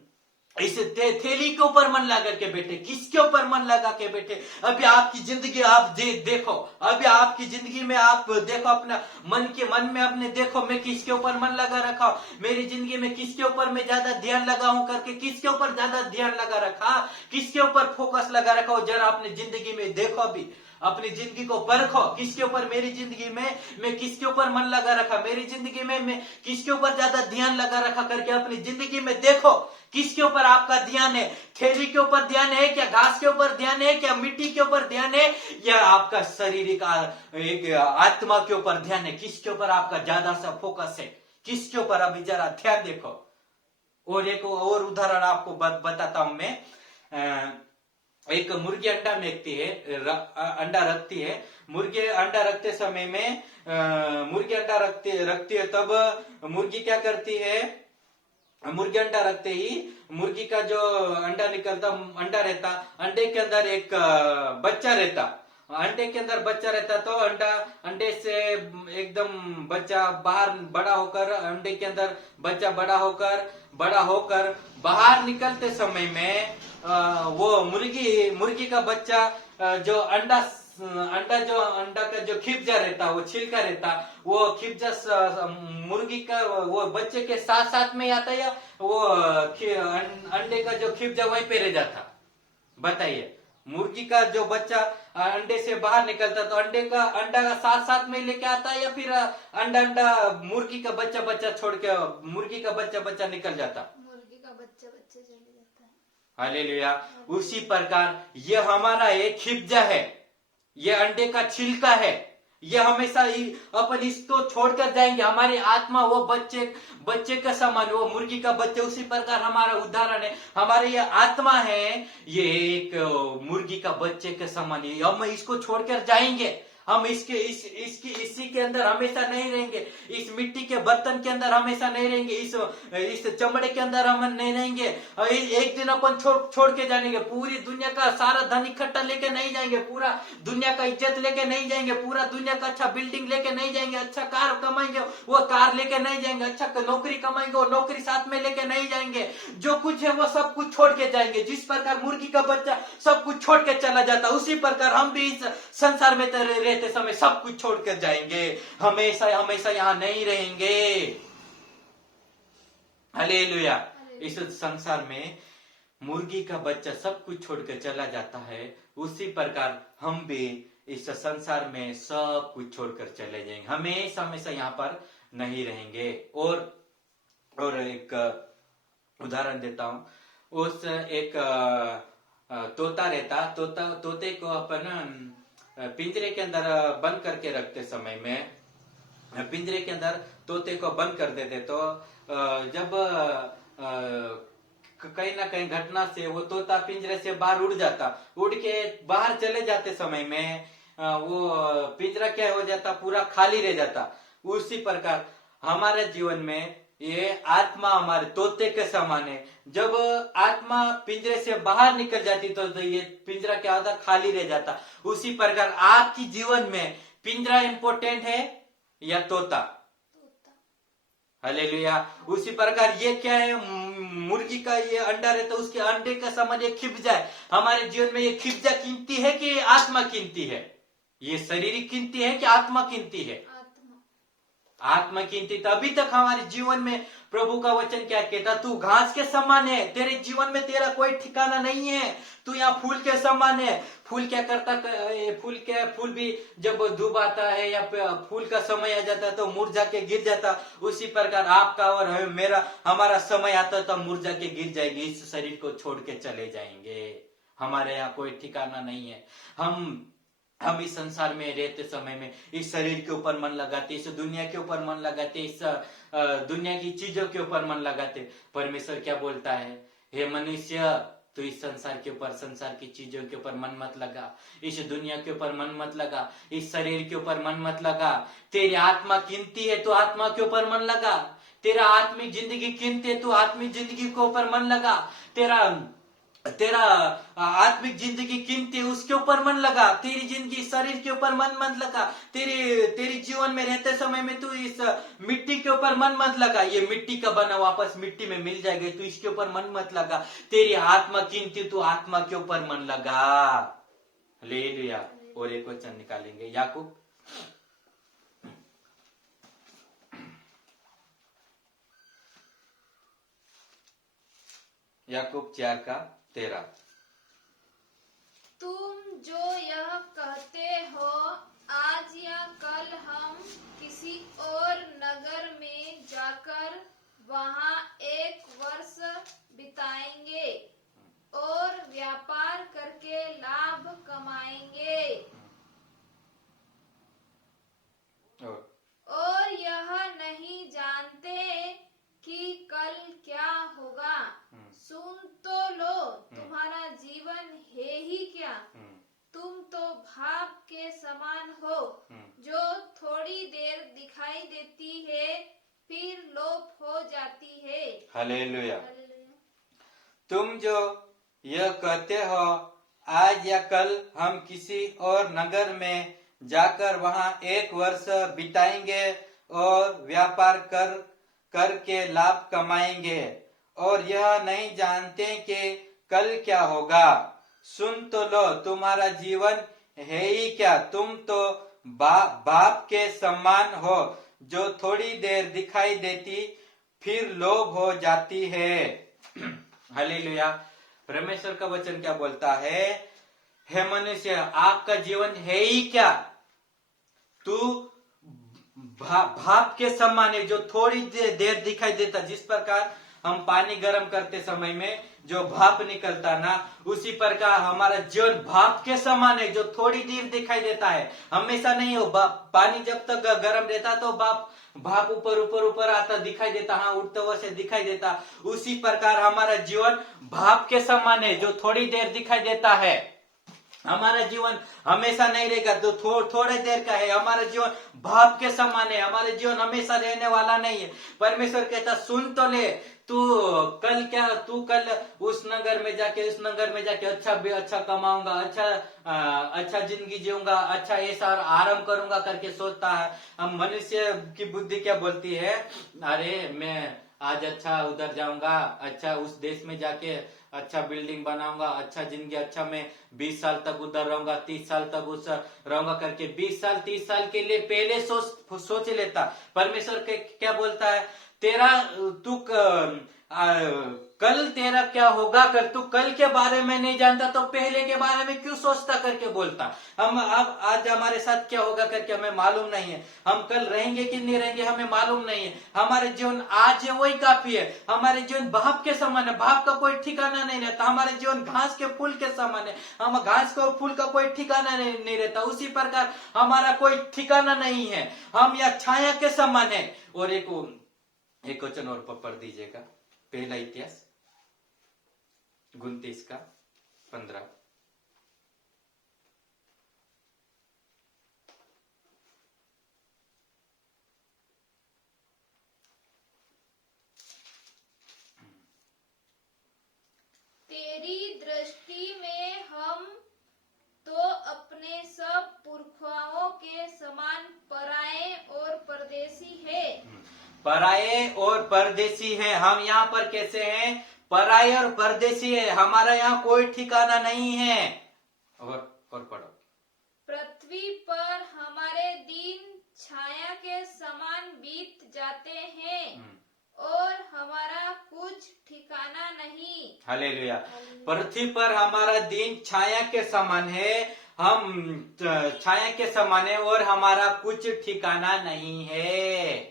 इस थैली के ऊपर मन लगा के बैठे? किसके ऊपर मन लगा के बैठे? अभी आपकी जिंदगी आप देखो, अभी आपकी जिंदगी में आप देखो, अपना मन में अपने देखो, मैं किसके ऊपर मन लगा रखा हूं, मेरी जिंदगी में किसके ऊपर मैं ज्यादा ध्यान लगा हूं करके, किसके ऊपर ज्यादा ध्यान लगा रखा, किसके ऊपर फोकस लगा रखा हो? जरा अपनी जिंदगी में देखो, अभी अपनी जिंदगी को परखो, किसके ऊपर मेरी जिंदगी में मैं किसके ऊपर मन लगा रखा, मेरी जिंदगी में मैं किसके ऊपर ज्यादा ध्यान लगा रखा करके अपनी जिंदगी में देखो किसके ऊपर आपका ध्यान है। थैली के ऊपर ध्यान है क्या? घास के ऊपर ध्यान है क्या? मिट्टी के ऊपर ध्यान है या आपका शारीरिक एक आत्मा के ऊपर ध्यान है? किसके ऊपर आपका ज्यादा सा फोकस है? किसके ऊपर? अभी जरा ध्यान देखो। और एक और उदाहरण आपको बताता हूं मैं। एक मुर्गी अंडा फेंकती है, अंडा रखती है। मुर्गी अंडा रखते समय में मुर्गी अंडा रखती है, तब मुर्गी क्या करती है? मुर्गी अंडा रखते ही मुर्गी का जो अंडा निकलता, अंडा रहता, अंडे के अंदर एक बच्चा रहता, अंडे के अंदर बच्चा रहता। तो अंडे से एकदम बच्चा बाहर बड़ा होकर, अंडे के अंदर बच्चा बड़ा होकर बाहर निकलते समय में वो मुर्गी का बच्चा जो अंडा का जो खिपजा रहता, वो छिलका रहता, वो खिपजा मुर्गी का वो बच्चे के साथ साथ में आता या वो अंडे का जो खिपजा वहीं पे रह जाता? बताइए। मुर्गी का जो बच्चा अंडे से बाहर निकलता तो अंडा का साथ में लेके आता या फिर अंडा मुर्गी का बच्चा छोड़ के मुर्गी का बच्चा निकल जाता? मुर्गी का बच्चा चले जाता है। हालेलुया। उसी प्रकार ये हमारा एक खिपजा है, ये अंडे का छिलका है, ये हमेशा अपन इसको छोड़कर जाएंगे। हमारी आत्मा वो बच्चे का समान, वो मुर्गी का बच्चे। उसी प्रकार हमारा उदाहरण है, हमारे ये आत्मा है, ये एक मुर्गी का बच्चे के समान है। हम इसको छोड़कर जाएंगे, हम इसी के अंदर हमेशा नहीं रहेंगे, इस मिट्टी के बर्तन के अंदर हमेशा नहीं रहेंगे, इस चमड़े के अंदर हम नहीं रहेंगे। एक दिन अपन छोड़ के जाएंगे। पूरी दुनिया का सारा धन इकट्ठा लेके नहीं जाएंगे, पूरा दुनिया का इज्जत लेके नहीं जाएंगे, पूरा दुनिया का अच्छा बिल्डिंग लेके नहीं जाएंगे, अच्छा कार कमाएंगे वो कार लेके नहीं जाएंगे, अच्छा नौकरी कमाएंगे वो नौकरी साथ में लेके नहीं जाएंगे। जो कुछ है वो सब कुछ छोड़ के जाएंगे। जिस प्रकार मुर्गी का बच्चा सब कुछ छोड़ के चला जाता, उसी प्रकार हम भी इस संसार में रहते समय सब कुछ छोड़कर जाएंगे, हमेशा यहाँ नहीं रहेंगे। हालेलुया। इस संसार में मुर्गी का बच्चा सब कुछ छोड़कर चला जाता है, उसी प्रकार हम भी इस संसार में सब कुछ छोड़कर चले जाएंगे, हमेशा यहाँ पर नहीं रहेंगे। और एक उदाहरण देता हूं। उस एक तोता रहता, तोते को अपन पिंजरे के अंदर बंद करके रखते समय में, पिंजरे के अंदर तोते को बंद कर देते तो जब कहीं ना कहीं घटना से वो तोता पिंजरे से बाहर उड़ के बाहर चले जाते समय में वो पिंजरा क्या हो जाता? पूरा खाली रह जाता। उसी प्रकार हमारे जीवन में ये आत्मा हमारे तोते के समान है। जब आत्मा पिंजरे से बाहर निकल जाती तो ये पिंजरा क्या होता? खाली रह जाता। उसी प्रकार आपकी जीवन में पिंजरा इंपॉर्टेंट है या तोता? हालेलुया। उसी प्रकार ये क्या है, मुर्गी का ये अंडा रहता है, उसके अंडे का समान ये खिपजा है। हमारे जीवन में ये खिपजा कीमती है कि आत्मा कीमती है? ये शारीरिक कीमती है कि आत्मा कीमती है? आत्मा कीमती। तभी तक हमारे जीवन में प्रभु का वचन क्या कहता, तू घास के समान है, तेरे जीवन में तेरा कोई ठिकाना नहीं है, तू यहाँ फूल के समान है। फूल क्या करता, फूल भी जब धूप आता है या फूल का समय आ जाता है तो मुरझा के गिर जाता। उसी प्रकार आपका और मेरा हमारा समय आता तो मुरझा के गिर जाएगी, इस शरीर को छोड़ के चले जाएंगे। हमारे यहाँ कोई ठिकाना नहीं है। हम इस संसार में रहते समय में इस शरीर के ऊपर मन लगाते, इस दुनिया के ऊपर मन लगाते, इस दुनिया की चीजों के ऊपर मन लगाते। परमेश्वर क्या बोलता है, हे मनुष्य, तो इस संसार के ऊपर, संसार की चीजों के ऊपर मन मत लगा, इस दुनिया के ऊपर मन मत लगा, इस शरीर के ऊपर मन मत लगा। तेरी आत्मा कीमती है तो आत्मा के ऊपर मन लगा। तेरा आत्मिक जिंदगी कीमती है तो आत्मिक जिंदगी के ऊपर मन लगा। तेरा आत्मिक जिंदगी कीमती है, उसके ऊपर मन लगा। तेरी जिंदगी शरीर के ऊपर मन मत लगा। तेरी जीवन में रहते समय में तू इस मिट्टी के ऊपर मन मत लगा। ये मिट्टी का बना वापस मिट्टी में मिल जाएगा, तू इसके ऊपर मन मत लगा। तेरी आत्मा कीमती, तू आत्मा के ऊपर मन लगा। हालेलुया। और एक वचन निकालेंगे, याकूब याकूब 4:13। तुम जो यह कहते हो, आज या कल हम किसी और नगर में जाकर वहां 1 वर्ष बिताएंगे और व्यापार करके लाभ कमाएंगे, और यह नहीं जानते कि कल क्या होगा। सुन तो लो, तुम्हारा जीवन है ही क्या? तुम तो भाप के समान हो, जो थोड़ी देर दिखाई देती है फिर लोप हो जाती है। हालेलुया। तुम जो यह कहते हो, आज या कल हम किसी और नगर में जाकर वहां 1 वर्ष बिताएंगे और व्यापार करके लाभ कमाएंगे, और यह नहीं जानते कि कल क्या होगा। सुन तो लो, तुम्हारा जीवन है ही क्या? तुम तो बाप के समान हो, जो थोड़ी देर दिखाई देती फिर लोभ हो जाती है। हालेलुया। परमेश्वर का वचन क्या बोलता है, हे मनुष्य, आपका जीवन है ही क्या? तू भाप के समान है, जो थोड़ी देर दिखाई देता। जिस प्रकार हम पानी गर्म करते समय में जो भाप निकलता ना, उसी प्रकार हमारा जीवन भाप के समान है, जो थोड़ी देर दिखाई देता है, हमेशा नहीं हो। पानी जब तक गर्म रहता तो भाप ऊपर ऊपर ऊपर आता, दिखाई देता, हाँ उठते हुए से दिखाई देता। उसी प्रकार हमारा जीवन भाप के समान है, जो थोड़ी देर दिखाई देता है। हमारा जीवन हमेशा नहीं रहेगा, तो थोड़े देर का है। हमारा जीवन भाप के समान है, हमारा जीवन हमेशा रहने वाला नहीं है। परमेश्वर कहता, सुन तो ले, तू कल उस नगर में जाके अच्छा कमाऊंगा, अच्छा जिंदगी जीऊंगा, अच्छा ऐसा आराम करूंगा करके सोचता है। हम मनुष्य की बुद्धि क्या बोलती है, अरे मैं आज अच्छा उधर जाऊंगा, अच्छा उस देश में जाके अच्छा बिल्डिंग बनाऊंगा, अच्छा जिंदगी, अच्छा मैं 20 साल तक उधर रहूंगा, 30 साल तक उस रहूंगा करके 20 साल 30 साल के लिए पहले सोच लेता। परमेश्वर क्या बोलता है, कल तेरा क्या होगा, कर तू कल के बारे में नहीं जानता तो पहले के बारे में क्यों सोचता करके बोलता। हम अब आज हमारे साथ क्या होगा करके हमें मालूम नहीं है, हम कल रहेंगे कि नहीं रहेंगे हमें मालूम नहीं है। हमारे जीवन आज है वही काफी है। हमारे जीवन भाप के समान है, भाप का कोई ठिकाना नहीं रहता। हमारे जीवन घास के फूल के समान है, हम घास का फूल का कोई ठिकाना नहीं रहता। उसी प्रकार हमारा कोई ठिकाना नहीं है, हम या छाया के समान है। और एक वचन और पढ़ दीजिएगा, पहला इतिहास 29:15। तेरी दृष्टि में हम तो अपने सब पुरखाओं के समान पराए और परदेसी है। पराये और परदेसी हैं। हम यहाँ पर कैसे हैं? पराये और परदेसी है, हमारा यहाँ कोई ठिकाना नहीं है। और पढ़ो। पृथ्वी पर हमारे दिन छाया के समान बीत जाते हैं और हमारा कुछ ठिकाना नहीं। हालेलुया। पृथ्वी पर हमारा दिन छाया के समान है, हम छाया के समान है और हमारा कुछ ठिकाना नहीं है।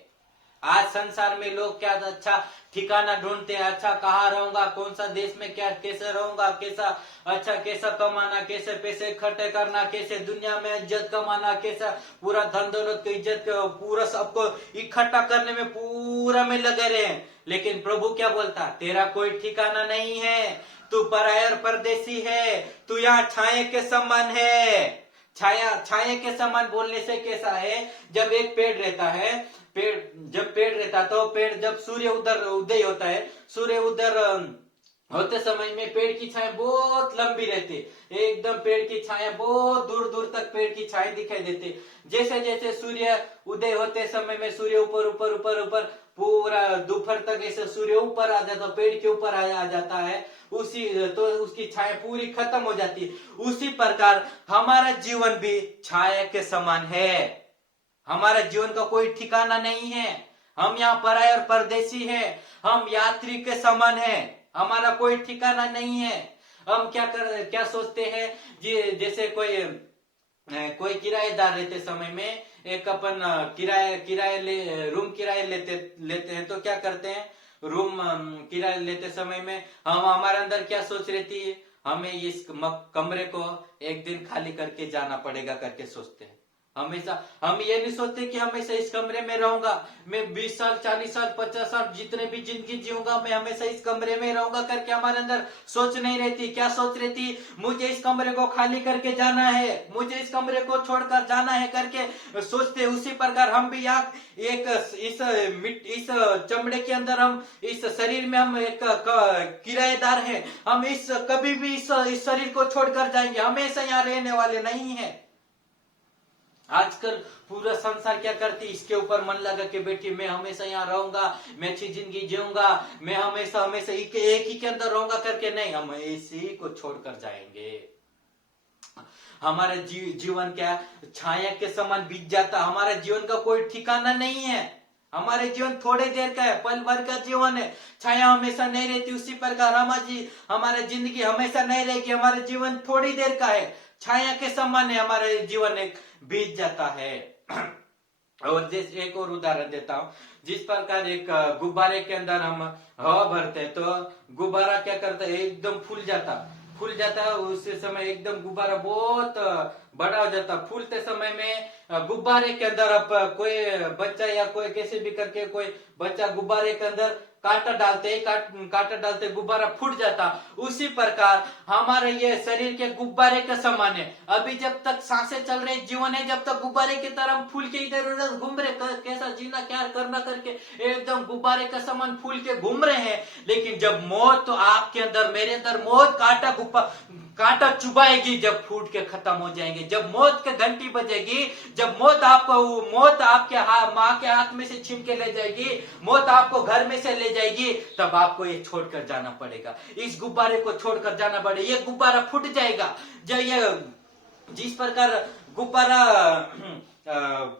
आज संसार में लोग क्या अच्छा ठिकाना ढूंढते हैं, अच्छा कहाँ रहूंगा, कौन सा देश में क्या कैसे रहूंगा, कैसा अच्छा कैसा कमाना, कैसे पैसे इकट्ठे करना, कैसे दुनिया में इज्जत कमाना, कैसा पूरा धन दौलत की इज्जत पूरा सबको इकट्ठा करने में पूरा में लगे रहे। लेकिन प्रभु क्या बोलता? तेरा कोई ठिकाना नहीं है, तू पराया और परदेसी है, तू यहाँ छाये के समान है। छाया के समान बोलने से कैसा है? जब एक पेड़ रहता है, जब पेड़ रहता तो पेड़ जब सूर्य उधर उदय होता है, सूर्य उधर होते समय में पेड़ की छाया बहुत लंबी रहती है, एकदम पेड़ की छाया बहुत दूर दूर तक पेड़ की छाया दिखाई देती। जैसे जैसे सूर्य उदय होते समय में सूर्य ऊपर ऊपर ऊपर ऊपर पूरा दोपहर तक ऐसे सूर्य ऊपर आ जाता, पेड़ के ऊपर आ जाता है, उसी तो उसकी छाया पूरी खत्म हो जाती है। उसी प्रकार हमारा जीवन भी छाया के समान है। हमारा जीवन का कोई ठिकाना नहीं है, हम यहाँ पराये और परदेसी हैं, हम यात्री के समान हैं, हमारा कोई ठिकाना नहीं है। हम क्या सोचते हैं जी, जैसे कोई किराएदार रहते समय में एक अपन रूम किराए लेते हैं, तो क्या करते हैं? रूम किराए लेते समय में हम हमारे अंदर क्या सोच रहती है? हमें इस कमरे को एक दिन खाली करके जाना पड़ेगा करके सोचते हैं। हमेशा हम ये नहीं सोचते कि हमेशा इस कमरे में रहूंगा, मैं 20 साल 40 साल 50 साल जितने भी जिंदगी जीऊंगा मैं हमेशा इस कमरे में रहूंगा करके हमारे अंदर सोच नहीं रहती। क्या सोच रहती? मुझे इस कमरे को खाली करके जाना है, मुझे इस कमरे को छोड़कर जाना है करके सोचते। उसी प्रकार हम भी यहाँ एक इस चमड़े के अंदर, हम इस शरीर में हम एक किराएदार हैं, हम कभी भी इस शरीर को छोड़कर जाएंगे, हमेशा यहाँ रहने वाले नहीं है। आजकल पूरा संसार क्या करती? इसके ऊपर मन लगा के बैठी, मैं हमेशा यहाँ रहूंगा, मैं अच्छी जिंदगी जीऊंगा, मैं हमेशा हमेशा एक ही के अंदर रहूंगा करके नहीं, हम इसी को छोड़कर जाएंगे। हमारा जीवन क्या छाया के समान बीत जाता, हमारा जीवन का कोई ठिकाना नहीं है। हमारे जीवन थोड़े देर का है, पल भर का जीवन है, छाया हमेशा नहीं रहती। उसी प्रकार हमारी जिंदगी हमेशा नहीं रहेगी, हमारा जीवन थोड़ी देर का है, छाया के समान है, हमारा जीवन एक बीत जाता है। और जैसे एक और उदाहरण देता हूँ, जिस प्रकार एक गुब्बारे के अंदर हम हवा भरते हैं तो गुब्बारा क्या करता है? एकदम फूल जाता है, उस समय एकदम गुब्बारा बहुत बड़ा हो जाता। फूलते समय में गुब्बारे के अंदर अब कोई बच्चा या कोई कैसे भी करके कोई बच्चा गुब्बारे के अंदर कांटा डालते गुब्बारा फूट जाता। उसी प्रकार हमारे ये शरीर के गुब्बारे के समान है। अभी जब तक सांसें चल रही जीवन है, जब तक गुब्बारे की तरह फूल के इधर उधर घूम रहे, कैसा जीना क्या करना करके एकदम गुब्बारे के समान फूल के घूम रहे हैं। लेकिन जब मौत तो आपके अंदर मेरे अंदर मौत कांटा चुभाएगी, जब फूट के खत्म हो जाएंगे, जब मौत की घंटी बजेगी, जब मौत आपके माँ के हाथ में से छीन के ले जाएगी, मौत आपको घर में से ले जाएगी, तब आपको ये छोड़कर जाना पड़ेगा, इस गुब्बारे को छोड़कर जाना पड़ेगा। ये गुब्बारा फूट जाएगा। जब ये जिस प्रकार गुब्बारा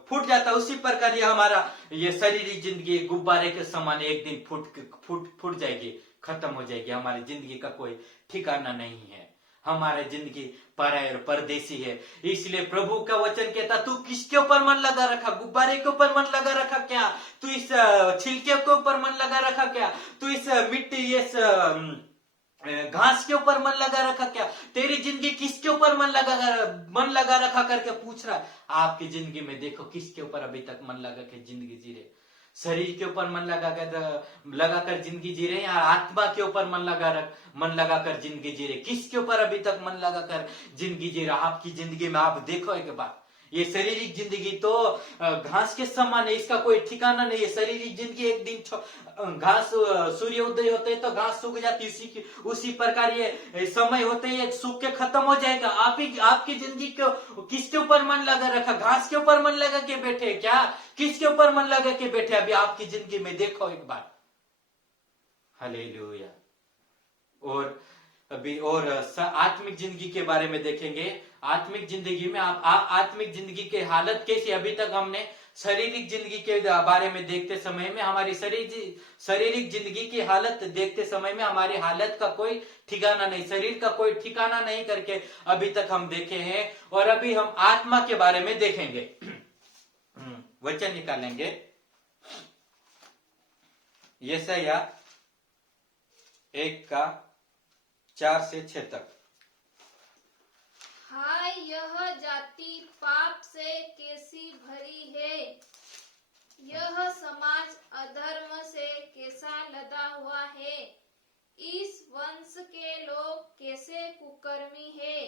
फूट जाता, उसी प्रकार ये हमारा ये शरीरी जिंदगी गुब्बारे के समान एक दिन फूट जाएगी, खत्म हो जाएगी। हमारी जिंदगी का कोई ठिकाना नहीं है, हमारी जिंदगी पराया और परदेसी है। इसलिए प्रभु का वचन कहता, तू किसके ऊपर मन लगा रखा? गुब्बारे के ऊपर मन लगा रखा क्या? तू इस छिलके के ऊपर मन लगा रखा क्या? तू इस मिट्टी इस घास के ऊपर मन लगा रखा क्या? तेरी जिंदगी किसके ऊपर मन लगा रखा करके पूछ रहा है। आपकी जिंदगी में देखो किसके ऊपर अभी तक मन लगा के जिंदगी जी रहे? शरीर के ऊपर मन लगाकर जिंदगी जी रहे, या आत्मा के ऊपर मन लगाकर जिंदगी जी रहे? किसके ऊपर अभी तक मन लगाकर जिंदगी जी रहा? आपकी जिंदगी में आप देखो एक बात, ये शारीरिक जिंदगी तो घास के समान है, इसका कोई ठिकाना नहीं है। शारीरिक जिंदगी एक दिन घास सूर्य उदय होते तो घास सूख जाती, उसी प्रकार ये समय होते ही सूख के खत्म हो जाएगा। आपकी जिंदगी को किसके ऊपर मन लगा रखा? घास के ऊपर मन लगा के बैठे क्या? किसके ऊपर मन लगा के बैठे? अभी आपकी जिंदगी में देखो एक बार। हालेलुया। और अभी और आत्मिक जिंदगी के बारे में देखेंगे। आत्मिक जिंदगी में आत्मिक जिंदगी की हालत कैसी? अभी तक हमने शारीरिक जिंदगी के बारे में देखते समय में हमारी शारीरिक जिंदगी की हालत देखते समय में हमारी हालत का कोई ठिकाना नहीं, शरीर का कोई ठिकाना नहीं करके अभी तक हम देखे हैं। और अभी हम आत्मा के बारे में देखेंगे। वचन निकालेंगे यशायाह 1:4 से 6 तक। हाय यह जाति पाप से कैसी भरी है, यह समाज अधर्म से कैसा लदा हुआ है। इस वंश के लोग कैसे कुकर्मी है,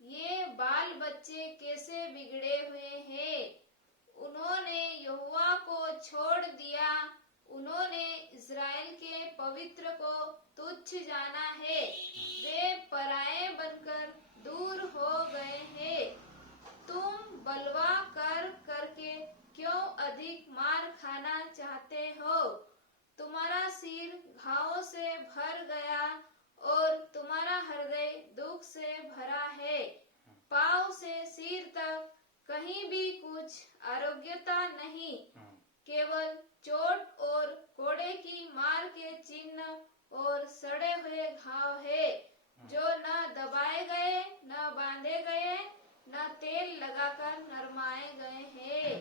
ये बाल बच्चे कैसे बिगड़े हुए हैं। उन्होंने यहोवा को छोड़ दिया, उन्होंने इस्राएल के पवित्र को तुच्छ जाना है। वे पराये बनकर दूर हो गए हैं। तुम बलवा करके क्यों अधिक मार खाना चाहते हो? तुम्हारा सिर घावों से भर गया और तुम्हारा हृदय दुख से भरा है। पांव से सिर तक कहीं भी कुछ आरोग्यता नहीं, केवल चोट और कोड़े की मार के चिन्ह और सड़े हुए घाव है, जो न दबाए गए, न बांधे गए, न तेल लगाकर नरमाए गए हैं।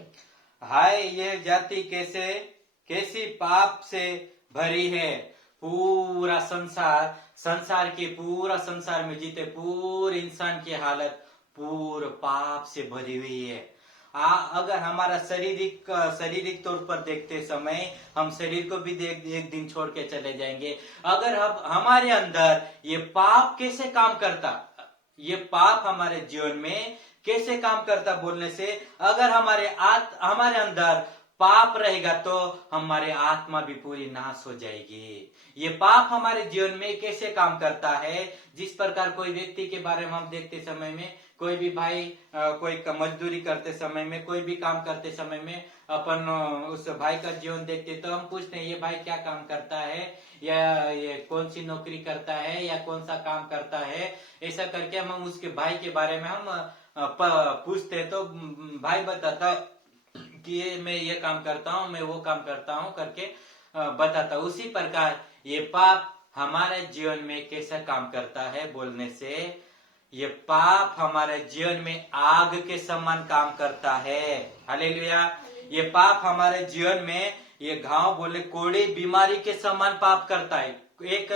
हाय यह जाति कैसी पाप से भरी है। पूरा संसार में जीते पूरे इंसान की हालत पूरे पाप से भरी हुई है। अगर हमारा शारीरिक तौर पर देखते समय हम शरीर को भी एक दिन छोड़ के चले जाएंगे। अगर हमारे अंदर ये पाप कैसे काम करता, ये पाप हमारे जीवन में कैसे काम करता बोलने से, अगर हमारे अंदर पाप रहेगा तो हमारे आत्मा भी पूरी नाश हो जाएगी। ये पाप हमारे जीवन में कैसे काम करता है? जिस प्रकार कोई व्यक्ति के बारे में हम देखते समय में, कोई भी भाई कोई मजदूरी करते समय में, कोई भी काम करते समय में अपन उस भाई का जीवन देखते तो हम पूछते हैं ये भाई क्या काम करता है, या ये कौन सी नौकरी करता है, या कौन सा काम करता है। ऐसा करके हम उसके भाई के बारे में हम पूछते तो भाई बताता कि मैं ये काम करता हूँ, मैं वो काम करता हूँ करके बताता। उसी प्रकार ये पाप हमारे जीवन में कैसा काम करता है बोलने से, ये पाप हमारे जीवन में आग के समान काम करता है। हालेलुया। ये पाप हमारे जीवन में ये घाव बोले कोड़ी बीमारी के समान पाप करता है। एक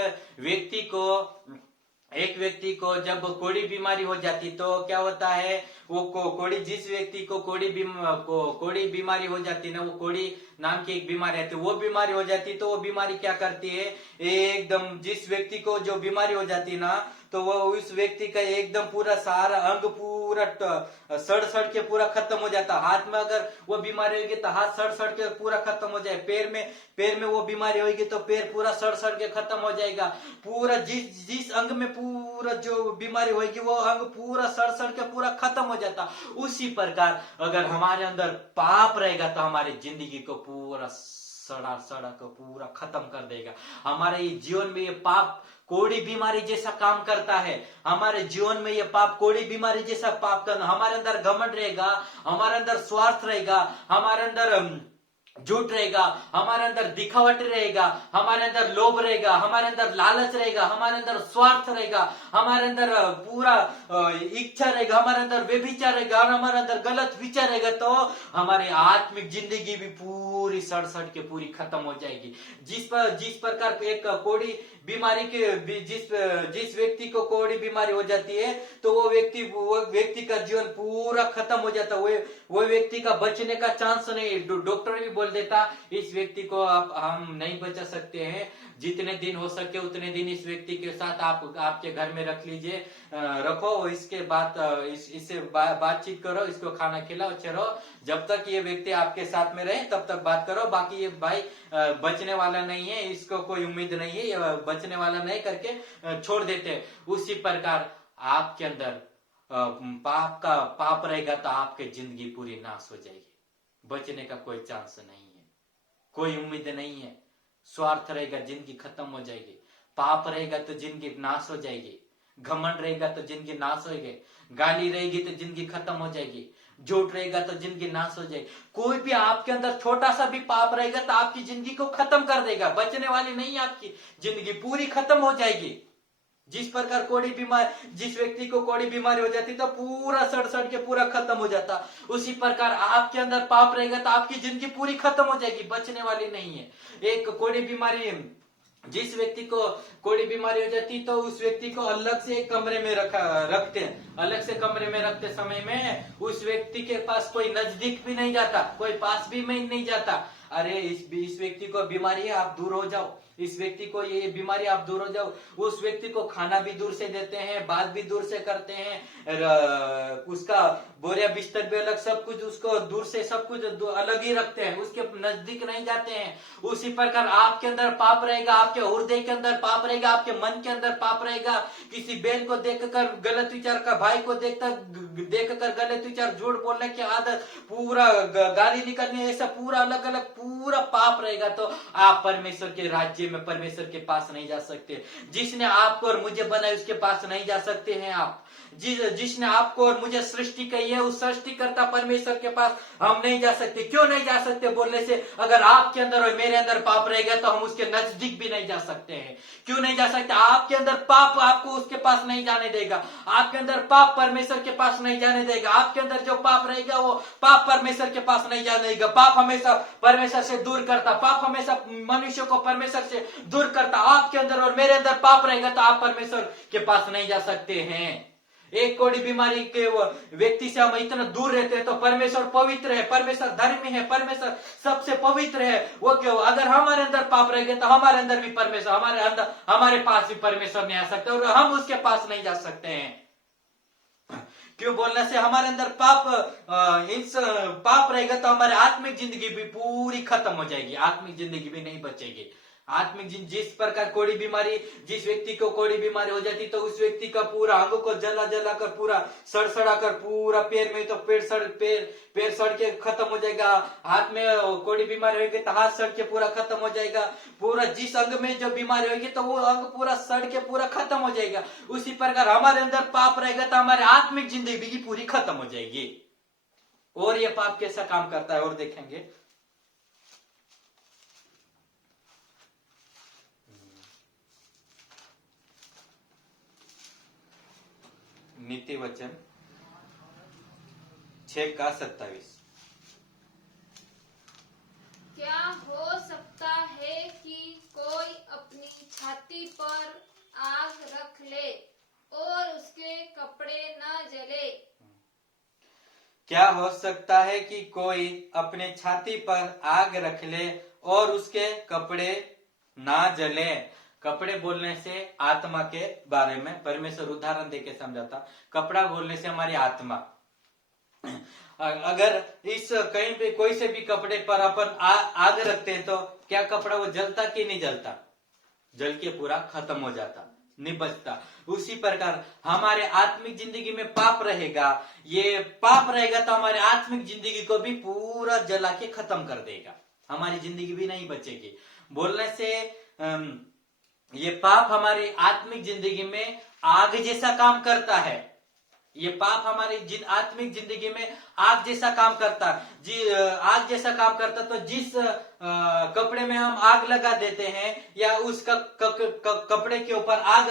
व्यक्ति को जब कोड़ी बीमारी हो जाती तो क्या होता है, वो कोड़ी, जिस व्यक्ति को कोड़ी बीमारी हो जाती ना, वो कोड़ी नाम की एक बीमारी आती है, वो बीमारी हो जाती तो वो बीमारी क्या करती है, एकदम जिस व्यक्ति को जो बीमारी हो जाती ना, तो वो उस व्यक्ति का एकदम पूरा सारा अंग पूरा सड़ के पूरा खत्म हो जाता। हाथ में अगर वो बीमारी होगी तो हाथ सड़ के पूरा खत्म हो जाए। पैर में वो बीमारी होगी तो पैर पूरा सड़ के खत्म हो जाएगा। पूरा जिस अंग में पूरा जो बीमारी होगी वो अंग पूरा सड़ के पूरा खत्म हो जाता। उसी प्रकार अगर हमारे अंदर पाप रहेगा तो हमारी जिंदगी को पूरा सड़ा को पूरा खत्म कर देगा। हमारे जीवन में ये पाप कोड़ी बीमारी जैसा काम करता है। हमारे जीवन में ये पाप कोड़ी बीमारी जैसा पाप करना, हमारे अंदर घमंड रहेगा, हमारे अंदर स्वार्थ रहेगा, हमारे अंदर झूठ रहेगा, हमारे अंदर दिखावट रहेगा, हमारे अंदर लोभ रहेगा, हमारे अंदर लालच रहेगा, हमारे अंदर स्वार्थ रहेगा, हमारे अंदर पूरा इच्छा रहेगा, हमारे अंदर व्यभिचार रहेगा, और हमारे अंदर गलत विचार रहेगा, तो हमारी आत्मिक जिंदगी भी पूरी सड़ के पूरी खत्म हो जाएगी। जिस प्रकार एक कोड़ी बीमारी के जिस व्यक्ति को कोड़ी बीमारी हो जाती है तो वो व्यक्ति का जीवन पूरा खत्म हो जाता है। वो व्यक्ति का बचने का चांस नहीं। डॉक्टर भी बोल देता इस व्यक्ति को आप हम नहीं बचा सकते हैं, जितने दिन हो सके उतने दिन इस व्यक्ति के साथ आप आपके घर में रख लीजिए, रखो, इसके बाद इससे बातचीत करो, इसको खाना खिलाओ, चलो, जब तक ये व्यक्ति आपके साथ में रहे तब तक बात करो, बाकी ये भाई बचने वाला नहीं है, इसको कोई उम्मीद नहीं है, ये बचने वाला नहीं करके छोड़ देते हैं। उसी प्रकार आपके अंदर पाप रहेगा तो आपकी जिंदगी पूरी नाश हो जाएगी, बचने का कोई चांस नहीं है, कोई उम्मीद नहीं है। स्वार्थ रहेगा जिंदगी खत्म हो जाएगी, पाप रहेगा तो जिंदगी नाश हो जाएगी, घमंड रहेगा तो जिंदगी नाश होगी, गाली रहेगी तो जिंदगी खत्म हो जाएगी, झूठ रहेगा तो जिंदगी नाश हो जाएगी। कोई भी आपके अंदर छोटा सा भी पाप रहेगा तो आपकी जिंदगी को खत्म कर देगा, बचने वाली नहीं, आपकी जिंदगी पूरी खत्म हो जाएगी। जिस प्रकार कोड़ी बीमार, जिस व्यक्ति को कोड़ी बीमारी हो जाती तो पूरा सड़ के पूरा खत्म हो जाता, उसी प्रकार आपके अंदर पाप रहेगा तो आपकी जिंदगी पूरी खत्म हो जाएगी, बचने वाली नहीं है। एक कोड़ी बीमारी, जिस व्यक्ति को कोड़ी बीमारी हो जाती तो उस व्यक्ति को अलग से एक कमरे में रखते हैं, अलग से कमरे में रखते समय में उस व्यक्ति के पास कोई नजदीक भी नहीं जाता, कोई पास भी में नहीं जाता। अरे इस व्यक्ति को बीमारी है, आप दूर हो जाओ, इस व्यक्ति को ये बीमारी, आप दूर हो जाओ। उस व्यक्ति को खाना भी दूर से देते हैं, बात भी दूर से करते हैं, उसका बोरिया बिस्तर भी अलग, सब कुछ उसको दूर से सब कुछ अलग ही रखते हैं, उसके नजदीक नहीं जाते हैं। उसी प्रकार आपके अंदर पाप रहेगा, आपके हृदय के अंदर पाप रहेगा, आपके मन के अंदर पाप रहेगा। किसी बहन को देखकर गलत विचार का, भाई को देखकर गलत विचार, झूठ बोलने की आदत, पूरा गाली निकलने, ऐसा पूरा अलग अलग पूरा पाप रहेगा तो आप परमेश्वर के राज्य में, परमेश्वर के पास नहीं जा सकते। जिसने आपको और मुझे बनाया उसके पास नहीं जा सकते हैं आप। जिसने आपको और मुझे सृष्टि की है उस सृष्टिकर्ता परमेश्वर के पास हम नहीं जा सकते। क्यों नहीं जा सकते बोलने से, अगर आपके अंदर और मेरे अंदर पाप रहेगा तो हम उसके नजदीक भी नहीं जा सकते हैं। क्यों नहीं जा सकते? आपके अंदर पाप आपको उसके पास नहीं जाने देगा, आपके अंदर पाप परमेश्वर के पास नहीं जाने देगा। आपके अंदर जो पाप रहेगा वो पाप परमेश्वर के पास नहीं जाने देगा। पाप हमेशा परमेश्वर से दूर करता, पाप हमेशा मनुष्य को परमेश्वर से दूर करता। आपके अंदर और मेरे अंदर पाप रहेगा तो आप परमेश्वर के पास नहीं जा सकते हैं। एक कोड़ी बीमारी के व्यक्ति से हम इतना दूर रहते हैं तो परमेश्वर पवित्र है, परमेश्वर धर्मी है, परमेश्वर सबसे पवित्र है। वो क्यों? अगर हमारे अंदर पाप रहेगा तो हमारे अंदर भी परमेश्वर, हमारे अंदर, हमारे पास भी परमेश्वर नहीं आ सकते और हम उसके पास नहीं जा सकते हैं। क्यों बोलने से, हमारे अंदर पाप रहेगा तो हमारी आत्मिक जिंदगी भी पूरी खत्म हो जाएगी, आत्मिक जिंदगी भी नहीं बचेगी। आत्मिक जिस प्रकार कोड़ी बीमारी, जिस व्यक्ति को कोड़ी बीमारी हो जाती तो उस व्यक्ति का पूरा अंग को जला कर, पूरा सड़ा कर, पूरा पैर में तो पैर सड़ के खत्म हो जाएगा। हाथ में कोड़ी बीमारी होगी तो हाथ सड़ के पूरा खत्म हो जाएगा। पूरा जिस अंग में जो बीमारी होगी तो वो अंग पूरा सड़ के पूरा खत्म हो जाएगा। उसी प्रकार हमारे अंदर पाप रहेगा तो हमारे आत्मिक जिंदगी पूरी खत्म हो जाएगी। और ये पाप कैसा काम करता है और देखेंगे। नीति वचन 6:27। क्या हो सकता है कि कोई अपनी छाती पर आग रख ले और उसके कपड़े न जले? क्या हो सकता है कि कोई अपने छाती पर आग रख ले और उसके कपड़े ना जले? कपड़े बोलने से आत्मा के बारे में परमेश्वर उदाहरण देके समझाता। कपड़ा बोलने से हमारी आत्मा। अगर इस कहीं पे कोई से भी कपड़े पर अपन आग रखते हैं तो क्या कपड़ा वो जलता कि नहीं जलता? जल के पूरा खत्म हो जाता, नहीं बचता। उसी प्रकार हमारे आत्मिक जिंदगी में पाप रहेगा, ये पाप रहेगा तो हमारे आत्मिक जिंदगी को भी पूरा जला के खत्म कर देगा, हमारी जिंदगी भी नहीं बचेगी। बोलने से ये पाप हमारी आत्मिक जिंदगी में आग जैसा काम करता है। ये पाप हमारी आत्मिक जिंदगी में आग जैसा काम करता आग जैसा काम करता। तो जिस कपड़े में हम आग लगा देते हैं या उस कपड़े के ऊपर आग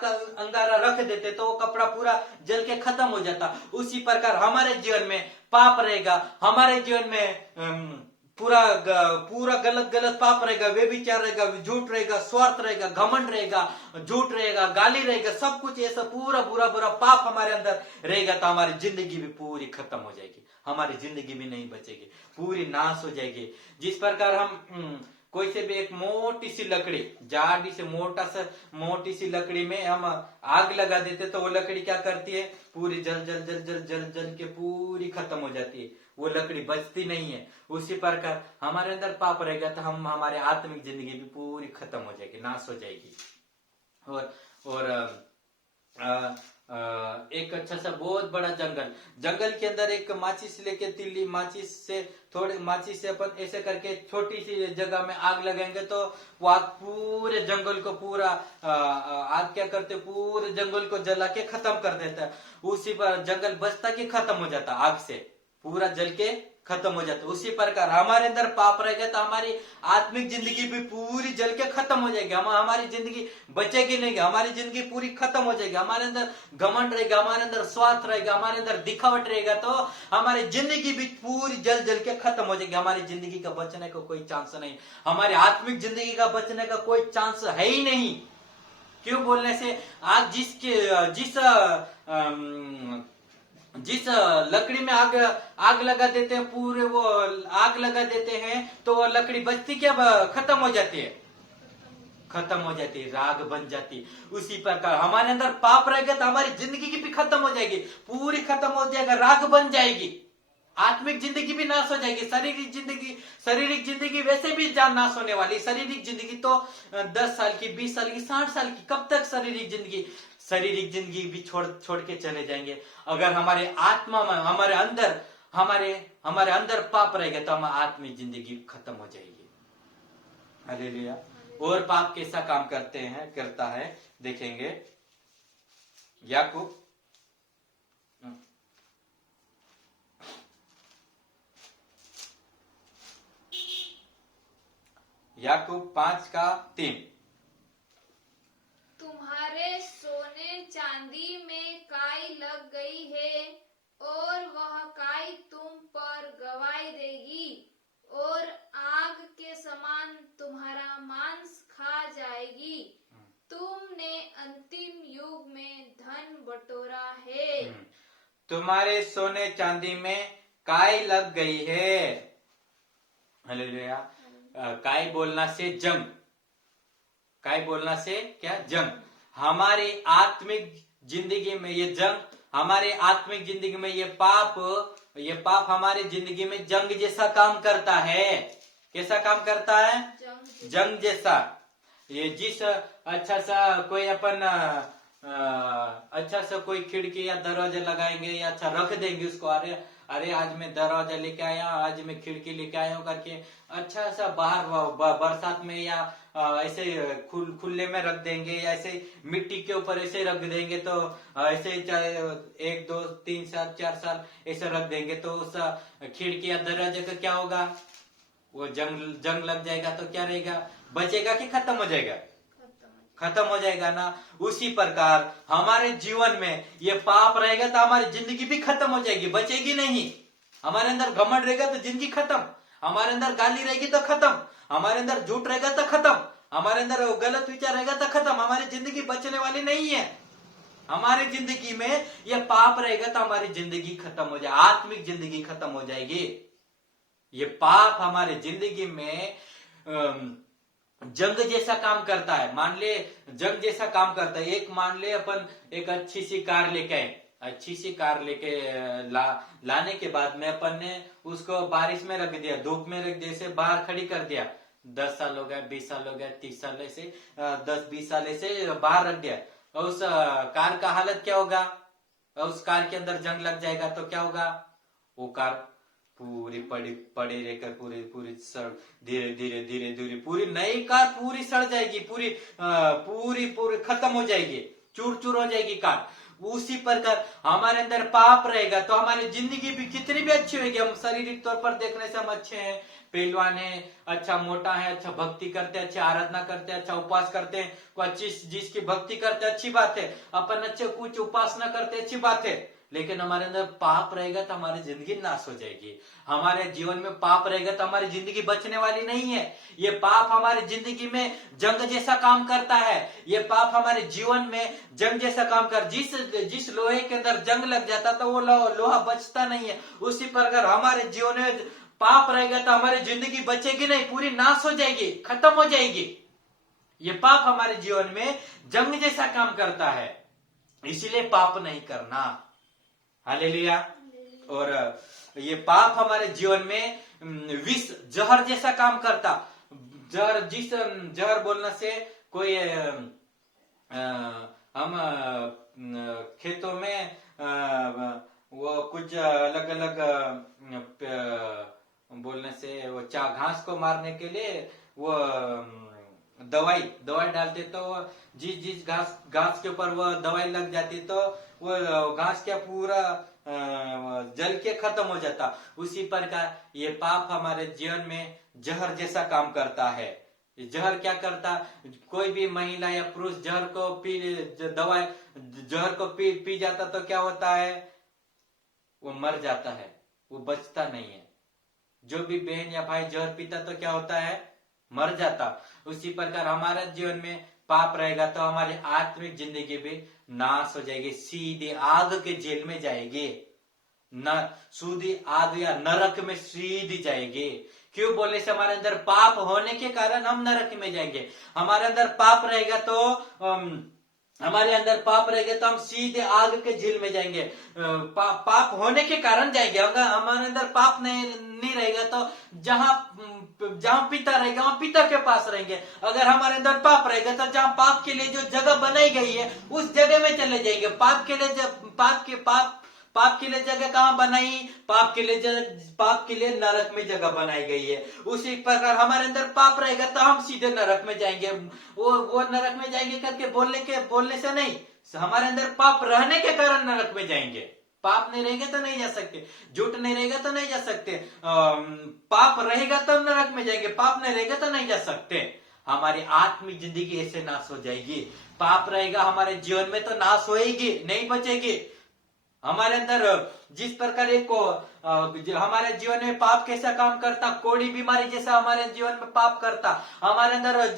का अंगारा रख देते तो वो कपड़ा पूरा जल के खत्म हो जाता। उसी प्रकार हमारे जीवन में पाप रहेगा, हमारे जीवन में पूरा गलत गलत पाप रहेगा, व्यभिचार रहेगा, झूठ रहेगा, स्वार्थ रहेगा, घमंड रहेगा, झूठ रहेगा, गाली रहेगा, सब कुछ ऐसा पूरा बुरा बुरा पाप हमारे अंदर रहेगा तो हमारी जिंदगी भी पूरी खत्म हो जाएगी, हमारी जिंदगी भी नहीं बचेगी, पूरी नाश हो जाएगी। जिस प्रकार हम कोई से भी एक मोटी सी लकड़ी, जाडी से मोटी सी लकड़ी में हम आग लगा देते तो वो लकड़ी क्या करती है, पूरी जल जल जल जल जल जल के पूरी खत्म हो जाती है, वो लकड़ी बचती नहीं है। उसी प्रकार हमारे अंदर पाप रहेगा तो हम हमारे आत्मिक जिंदगी भी पूरी खत्म हो जाएगी, नाश हो जाएगी। और एक अच्छा सा बहुत बड़ा जंगल के अंदर एक माचिस लेके तिल्ली, माचिस से अपन ऐसे करके छोटी सी जगह में आग लगाएंगे तो वो आग पूरे जंगल को आग क्या करते, पूरे जंगल को जला के खत्म कर देता है। उसी पर जंगल बचता कि खत्म हो जाता, आग से पूरा जल के खत्म हो जाता। उसी प्रकार हमारे अंदर पाप रहेगा तो हमारी आत्मिक जिंदगी भी पूरी जल के खत्म हो जाएगी, हमारी जिंदगी बचेगी नहीं, हमारी जिंदगी पूरी खत्म हो जाएगी। हमारे अंदर घमंड रहेगा, हमारे अंदर स्वार्थ रहेगा, हमारे अंदर दिखावट रहेगा तो हमारी जिंदगी भी पूरी जल जल के खत्म हो जाएगी, हमारी जिंदगी का बचने का कोई चांस नहीं, हमारी आत्मिक जिंदगी का बचने का कोई चांस है ही नहीं। क्यों बोलने से आज जिस लकड़ी में आग लगा देते हैं, पूरे वो आग लगा देते हैं तो वो लकड़ी बचती क्या, खत्म हो जाती है, खत्म हो जाती है, राग बन जाती है। उसी प्रकार हमारे अंदर पाप रहेगा तो हमारी जिंदगी की भी खत्म हो जाएगी, पूरी खत्म हो जाएगा, राग बन जाएगी, आत्मिक जिंदगी भी नाश हो जाएगी। शारीरिक जिंदगी वैसे भी नाश होने वाली, शारीरिक जिंदगी तो 10 साल की, 20 साल की, 60 साल की, कब तक शारीरिक जिंदगी भी छोड़ के चले जाएंगे। अगर हमारे आत्मा में, हमारे अंदर पाप रहेगा तो हमारी आत्मिक जिंदगी खत्म हो जाएगी। हालेलुया। और पाप कैसा काम करता है देखेंगे। याकूब 5:3 तुम्हारे सोने चांदी में काई लग गई है और वह काई तुम पर गवाही देगी और आग के समान तुम्हारा मांस खा जाएगी। तुमने अंतिम युग में धन बटोरा है। तुम्हारे सोने चांदी में काई लग गई है। हालेलुया। काई बोलना से जंग, काई बोलना से क्या, जंग। हमारी आत्मिक जिंदगी में ये जंग, हमारे आत्मिक जिंदगी में ये पाप हमारी जिंदगी में जंग जैसा काम करता है। कैसा काम करता है, जंग जैसा। ये जिस अच्छा सा कोई अपन अच्छा सा कोई खिड़की या दरवाजा लगाएंगे या अच्छा रख देंगे उसको, अरे आज मैं दरवाजा लेके आया, आज मैं खिड़की लेके आया हूँ करके अच्छा सा बाहर बरसात में या ऐसे खुले में रख देंगे या ऐसे मिट्टी के ऊपर ऐसे रख देंगे तो ऐसे चाहे 1 2 3 साल 4 साल ऐसे रख देंगे तो उस खिड़की या दरवाजे का क्या होगा, वो जंग लग जाएगा तो क्या रहेगा, बचेगा कि खत्म हो जाएगा, खत्म हो जाएगा ना। उसी प्रकार हमारे जीवन में ये पाप रहेगा तो हमारी जिंदगी भी खत्म हो जाएगी, बचेगी नहीं। हमारे अंदर घमंड रहेगा तो जिंदगी खत्म, हमारे अंदर गाली रहेगी तो खत्म, हमारे अंदर झूठ रहेगा तो खत्म, हमारे अंदर गलत विचार रहेगा तो खत्म, हमारी जिंदगी बचने वाली नहीं है। हमारी जिंदगी में ये पाप रहेगा तो हमारी जिंदगी खत्म हो जाएगी, आत्मिक जिंदगी खत्म हो जाएगी। ये पाप हमारे जिंदगी में जंग जैसा काम करता है। मान ले जंग जैसा काम करता है। एक मान ले अपन एक अच्छी सी कार लेके आए, अच्छी सी कार लेके लाने के बाद में अपन ने उसको बारिश में रख दिया, धूप में रख दिया, ऐसे बाहर खड़ी कर दिया। 10 साल हो गया, 20 साल हो गया, 30 साल ऐसे 10-20 साल ऐसे बाहर रख दिया। और उस कार का हालत क्या होगा, उस कार के अंदर जंग लग जाएगा तो क्या होगा, वो कार पूरी पड़ी रहकर पूरी सड़, धीरे धीरे पूरी नई कार पूरी सड़ जाएगी, पूरी खत्म हो जाएगी, चूर चूर हो जाएगी कार। उसी प्रकार हमारे अंदर पाप रहेगा तो हमारी जिंदगी भी कितनी भी अच्छी होगी। हम शारीरिक तौर पर देखने से हम अच्छे हैं, पहलवान है, अच्छा मोटा है, अच्छा भक्ति करते हैं, अच्छी आराधना करते हैं, अच्छा उपास करते हैं, कोई अच्छी जिसकी भक्ति करते हैं अच्छी बात है, अपन अच्छे कुछ उपासना करते अच्छी बात है। लेकिन हमारे अंदर पाप रहेगा तो हमारी जिंदगी नाश हो जाएगी। हमारे जीवन में पाप रहेगा तो हमारी जिंदगी बचने वाली नहीं है। ये पाप हमारी जिंदगी में जंग जैसा काम करता है। ये पाप हमारे जीवन में जंग जैसा काम कर, जिस लोहे के अंदर जंग लग जाता तो वो लोहा बचता नहीं है। उसी प्रकार हमारे जीवन में पाप रहेगा तो हमारी जिंदगी बचेगी नहीं, पूरी नाश हो जाएगी, खत्म हो जाएगी। ये पाप हमारे जीवन में जंग जैसा काम करता है, इसीलिए पाप नहीं करना। हालेलुया। और ये पाप हमारे जीवन में विष जहर जैसा काम करता। जहर बोलने से कोई हम खेतों में वो कुछ अलग अलग बोलने से वो घास को मारने के लिए वो दवाई डालते, तो जिस घास के ऊपर वो दवाई लग जाती तो वो घास क्या पूरा जल के खत्म हो जाता। उसी प्रकार ये पाप हमारे जीवन में जहर जैसा काम करता है। जहर क्या करता, कोई भी महिला या पुरुष जहर को पी जाता तो क्या होता है, वो मर जाता है, वो बचता नहीं है। जो भी बहन या भाई जहर पीता तो क्या होता है, मर जाता। उसी प्रकार हमारे जीवन में पाप रहेगा तो हमारी आत्मिक जिंदगी भी नाश हो जाएगी, सीधे आग के जेल में जाएगी, न सीधी आग या नरक में सीधी जाएगी। क्यों बोले से हमारे अंदर पाप होने के कारण हम नरक में जाएंगे। हमारे अंदर पाप रहेगा तो हम सीधे आग के झील में जाएंगे। पाप होने के कारण जाएंगे। अगर हमारे अंदर पाप नहीं रहेगा तो जहां पिता रहेगा वहां पिता के पास रहेंगे। अगर हमारे अंदर पाप रहेगा तो जहां पाप के लिए जो जगह बनाई गई है उस जगह में चले जाएंगे। पाप के लिए जगह कहाँ बनाई, पाप के लिए नरक में जगह बनाई गई है। उसी प्रकार हमारे अंदर पाप रहेगा तो हम सीधे नरक में जाएंगे। वो नरक में जाएंगे करके बोलने से नहीं, हमारे अंदर पाप रहने के कारण नरक में जाएंगे। पाप नहीं रहेगा तो नहीं जा सकते, झूठ नहीं रहेगा तो नहीं जा सकते, पाप रहेगा तो नरक में जाएंगे, पाप नहीं रहेगा तो नहीं जा सकते। हमारी आत्मिक जिंदगी ऐसे नाश हो जाएगी। पाप रहेगा हमारे जीवन में तो नाश होएगी, नहीं बचेगी। हमारे अंदर जिस प्रकार हमारे जीवन में पाप कैसा काम करता, कोड़ी बीमारी जैसा हमारे जीवन में पाप करता। हमारे अंदर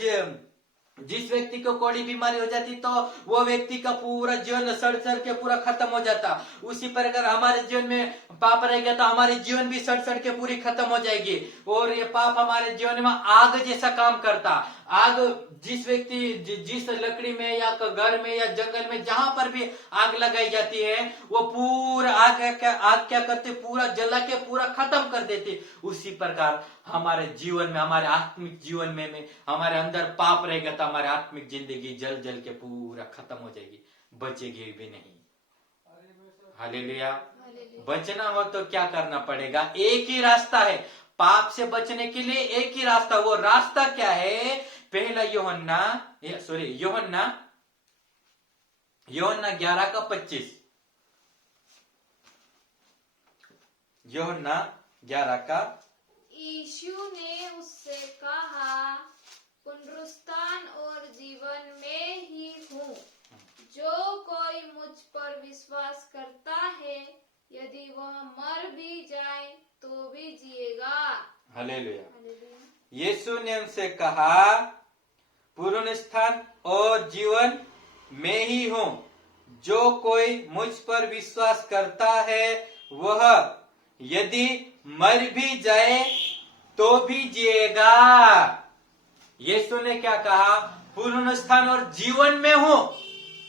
जिस व्यक्ति को कोड़ी बीमारी हो जाती तो वो व्यक्ति का पूरा जीवन सड़ के पूरा खत्म हो जाता। उसी प्रकार हमारे जीवन में पाप रहेगा तो हमारे जीवन भी सड़ के पूरी खत्म हो जाएगी। और ये पाप हमारे जीवन में आग जैसा काम करता। आग जिस लकड़ी में या घर में या जंगल में जहां पर भी आग लगाई जाती है वो पूरा आग क्या करते, पूरा जला के पूरा खत्म कर देती। उसी प्रकार हमारे जीवन में, हमारे आत्मिक जीवन में हमारे अंदर पाप रहेगा तो हमारी आत्मिक जिंदगी जल के पूरा खत्म हो जाएगी, बचेगी भी नहीं। हालेलुया। बचना हो तो क्या करना पड़ेगा, एक ही रास्ता है पाप से बचने के लिए, एक ही रास्ता। वो रास्ता क्या है, पहला यूहन्ना 11:25। यूहन्ना 11 यीशु ने उससे कहा, पुनरुत्थान और जीवन में ही हूँ। जो कोई मुझ पर विश्वास करता है, यदि वह मर भी जाए तो भी जिएगा। हालेलुया। यीशु ने उनसे कहा, पुनरुत्थान और जीवन में ही हूँ। जो कोई मुझ पर विश्वास करता है वह यदि मर भी जाए तो भी जिएगा। यीशु ने क्या कहा, पुनरुत्थान और जीवन में हूँ।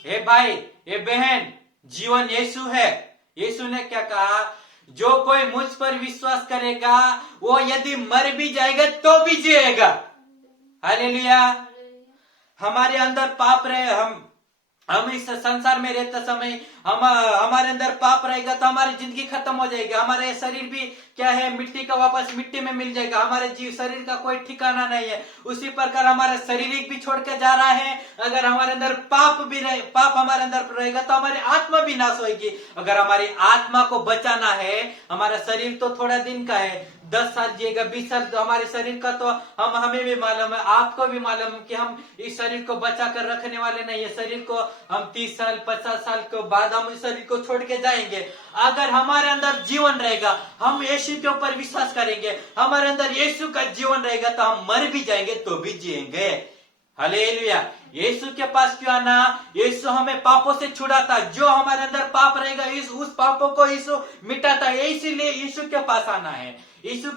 हे भाई, हे बहन, जीवन यीशु है। यीशु ने क्या कहा, जो कोई मुझ पर विश्वास करेगा वो यदि मर भी जाएगा तो भी जिएगा। हालेलुया। हमारे अंदर पाप रहे, हम इस संसार में रहते समय हमारे अंदर पाप रहेगा तो हमारी जिंदगी खत्म हो जाएगी। हमारे शरीर भी क्या है, मिट्टी का वापस मिट्टी में मिल जाएगा। हमारे शरीर का कोई ठिकाना नहीं है। उसी प्रकार हमारा शारीरिक भी छोड़ के जा रहा है। अगर हमारे अंदर पाप हमारे अंदर रहेगा तो हमारी आत्मा भी नाश होगी। अगर हमारी आत्मा को बचाना है, हमारा शरीर तो थोड़ा दिन का है, 10 साल जिएगा, 20 साल, तो हमारे शरीर का तो हमें भी मालूम है, आपको भी मालूम है कि हम इस शरीर को बचा कर रखने वाले नहीं है। शरीर को हम 30 साल 50 साल के बाद हम इस शरीर को छोड़ के जाएंगे। अगर हमारे अंदर जीवन रहेगा, हम यीशु के ऊपर विश्वास करेंगे, हमारे अंदर यीशु का जीवन रहेगा, तो हम मर भी जाएंगे तो भी जिएंगे। हालेलुया। यीशु के पास क्यों आना? यीशु हमें पापों से छुड़ाता। जो हमारे अंदर पाप रहेगा उस पापों को यीशु मिटाता है। इसीलिए यीशु के पास आना है। यीशु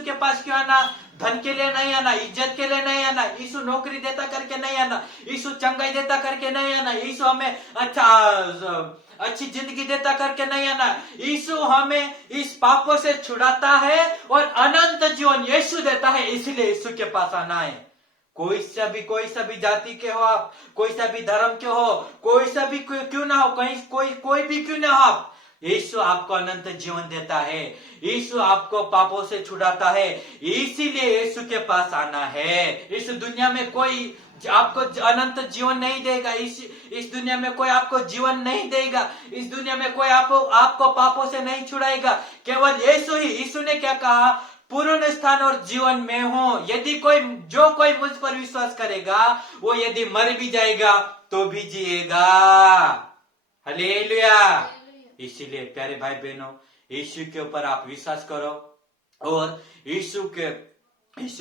के पास क्यों आना? धन के लिए नहीं आना, इज्जत के लिए नहीं आना, यीशु नौकरी देता करके नहीं आना, यीशु चंगाई देता करके नहीं आना, यीशु हमें अच्छी जिंदगी देता करके नहीं आना। यीशु हमें इस पापों से छुड़ाता है और अनंत जीवन यीशु देता है। इसलिए यीशु के पास आना है। कोई सा भी जाति के हो आप, कोई सा भी धर्म के हो, कोई सा भी क्यों ना हो, कहीं कोई भी क्यों ना हो आप, यीशु आपको अनंत जीवन देता है। यीशु आपको पापों से छुड़ाता है। इसीलिए यीशु के पास आना है। इस दुनिया में कोई आपको अनंत जीवन नहीं देगा। इस दुनिया में कोई आपको जीवन नहीं देगा। इस दुनिया में कोई आपको पापों से नहीं छुड़ाएगा। केवल यीशु ही। यीशु ने क्या कहा? पूर्ण स्थान और जीवन में हो। यदि जो कोई मुझ पर विश्वास करेगा, वो यदि मर भी जाएगा तो भी जिएगा। हालेलुया। इसीलिए प्यारे भाई बहनों, यीशु के ऊपर आप विश्वास करो और यीशु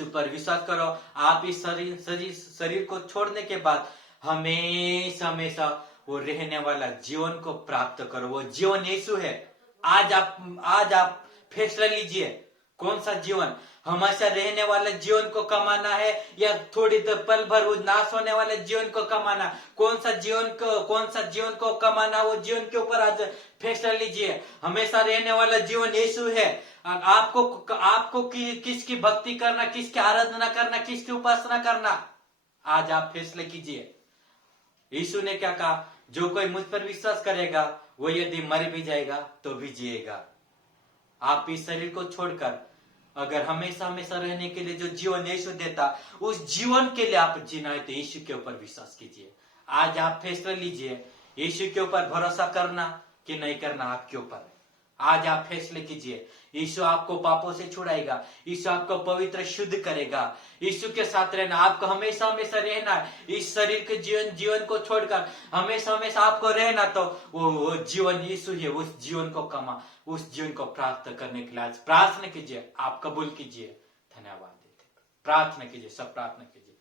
पर विश्वास करो। आप इस शरीर को छोड़ने के बाद हमेशा वो रहने वाला जीवन को प्राप्त करो। वो जीवन यीशु है। आज आप फैसला लीजिए, कौन सा जीवन? हमेशा रहने वाले जीवन को कमाना है या थोड़ी देर पल भर वो नाश होने वाले जीवन को कमाना? कौन सा जीवन को कमाना? वो जीवन के ऊपर आज फैसला लीजिए। हमेशा रहने वाला जीवन यीशु है। आपको किसकी भक्ति करना, किसकी आराधना करना, किसकी उपासना करना, आज आप फैसले कीजिए। यीशु ने क्या कहा? जो कोई मुझ पर विश्वास करेगा, वो यदि मर भी जाएगा तो भी जिएगा। आप इस शरीर को छोड़कर अगर हमेशा रहने के लिए जो जीवन यीशु देता, उस जीवन के लिए आप जीना है तो यीशु के ऊपर विश्वास कीजिए। आज आप फैसला लीजिए, यीशु के ऊपर भरोसा करना कि नहीं करना आपके ऊपर है। आज आप फैसले कीजिए। यीशु आपको पापों से छुड़ाएगा, यीशु आपको पवित्र शुद्ध करेगा। यीशु के साथ रहना, आपको हमेशा रहना है। इस शरीर के जीवन को छोड़कर हमेशा आपको रहना, तो वो जीवन यीशु है। उस जीवन को प्राप्त करने के लिए आज प्रार्थना कीजिए। आप कबूल कीजिए। धन्यवाद देते प्रार्थना कीजिए। सब प्रार्थना कीजिए।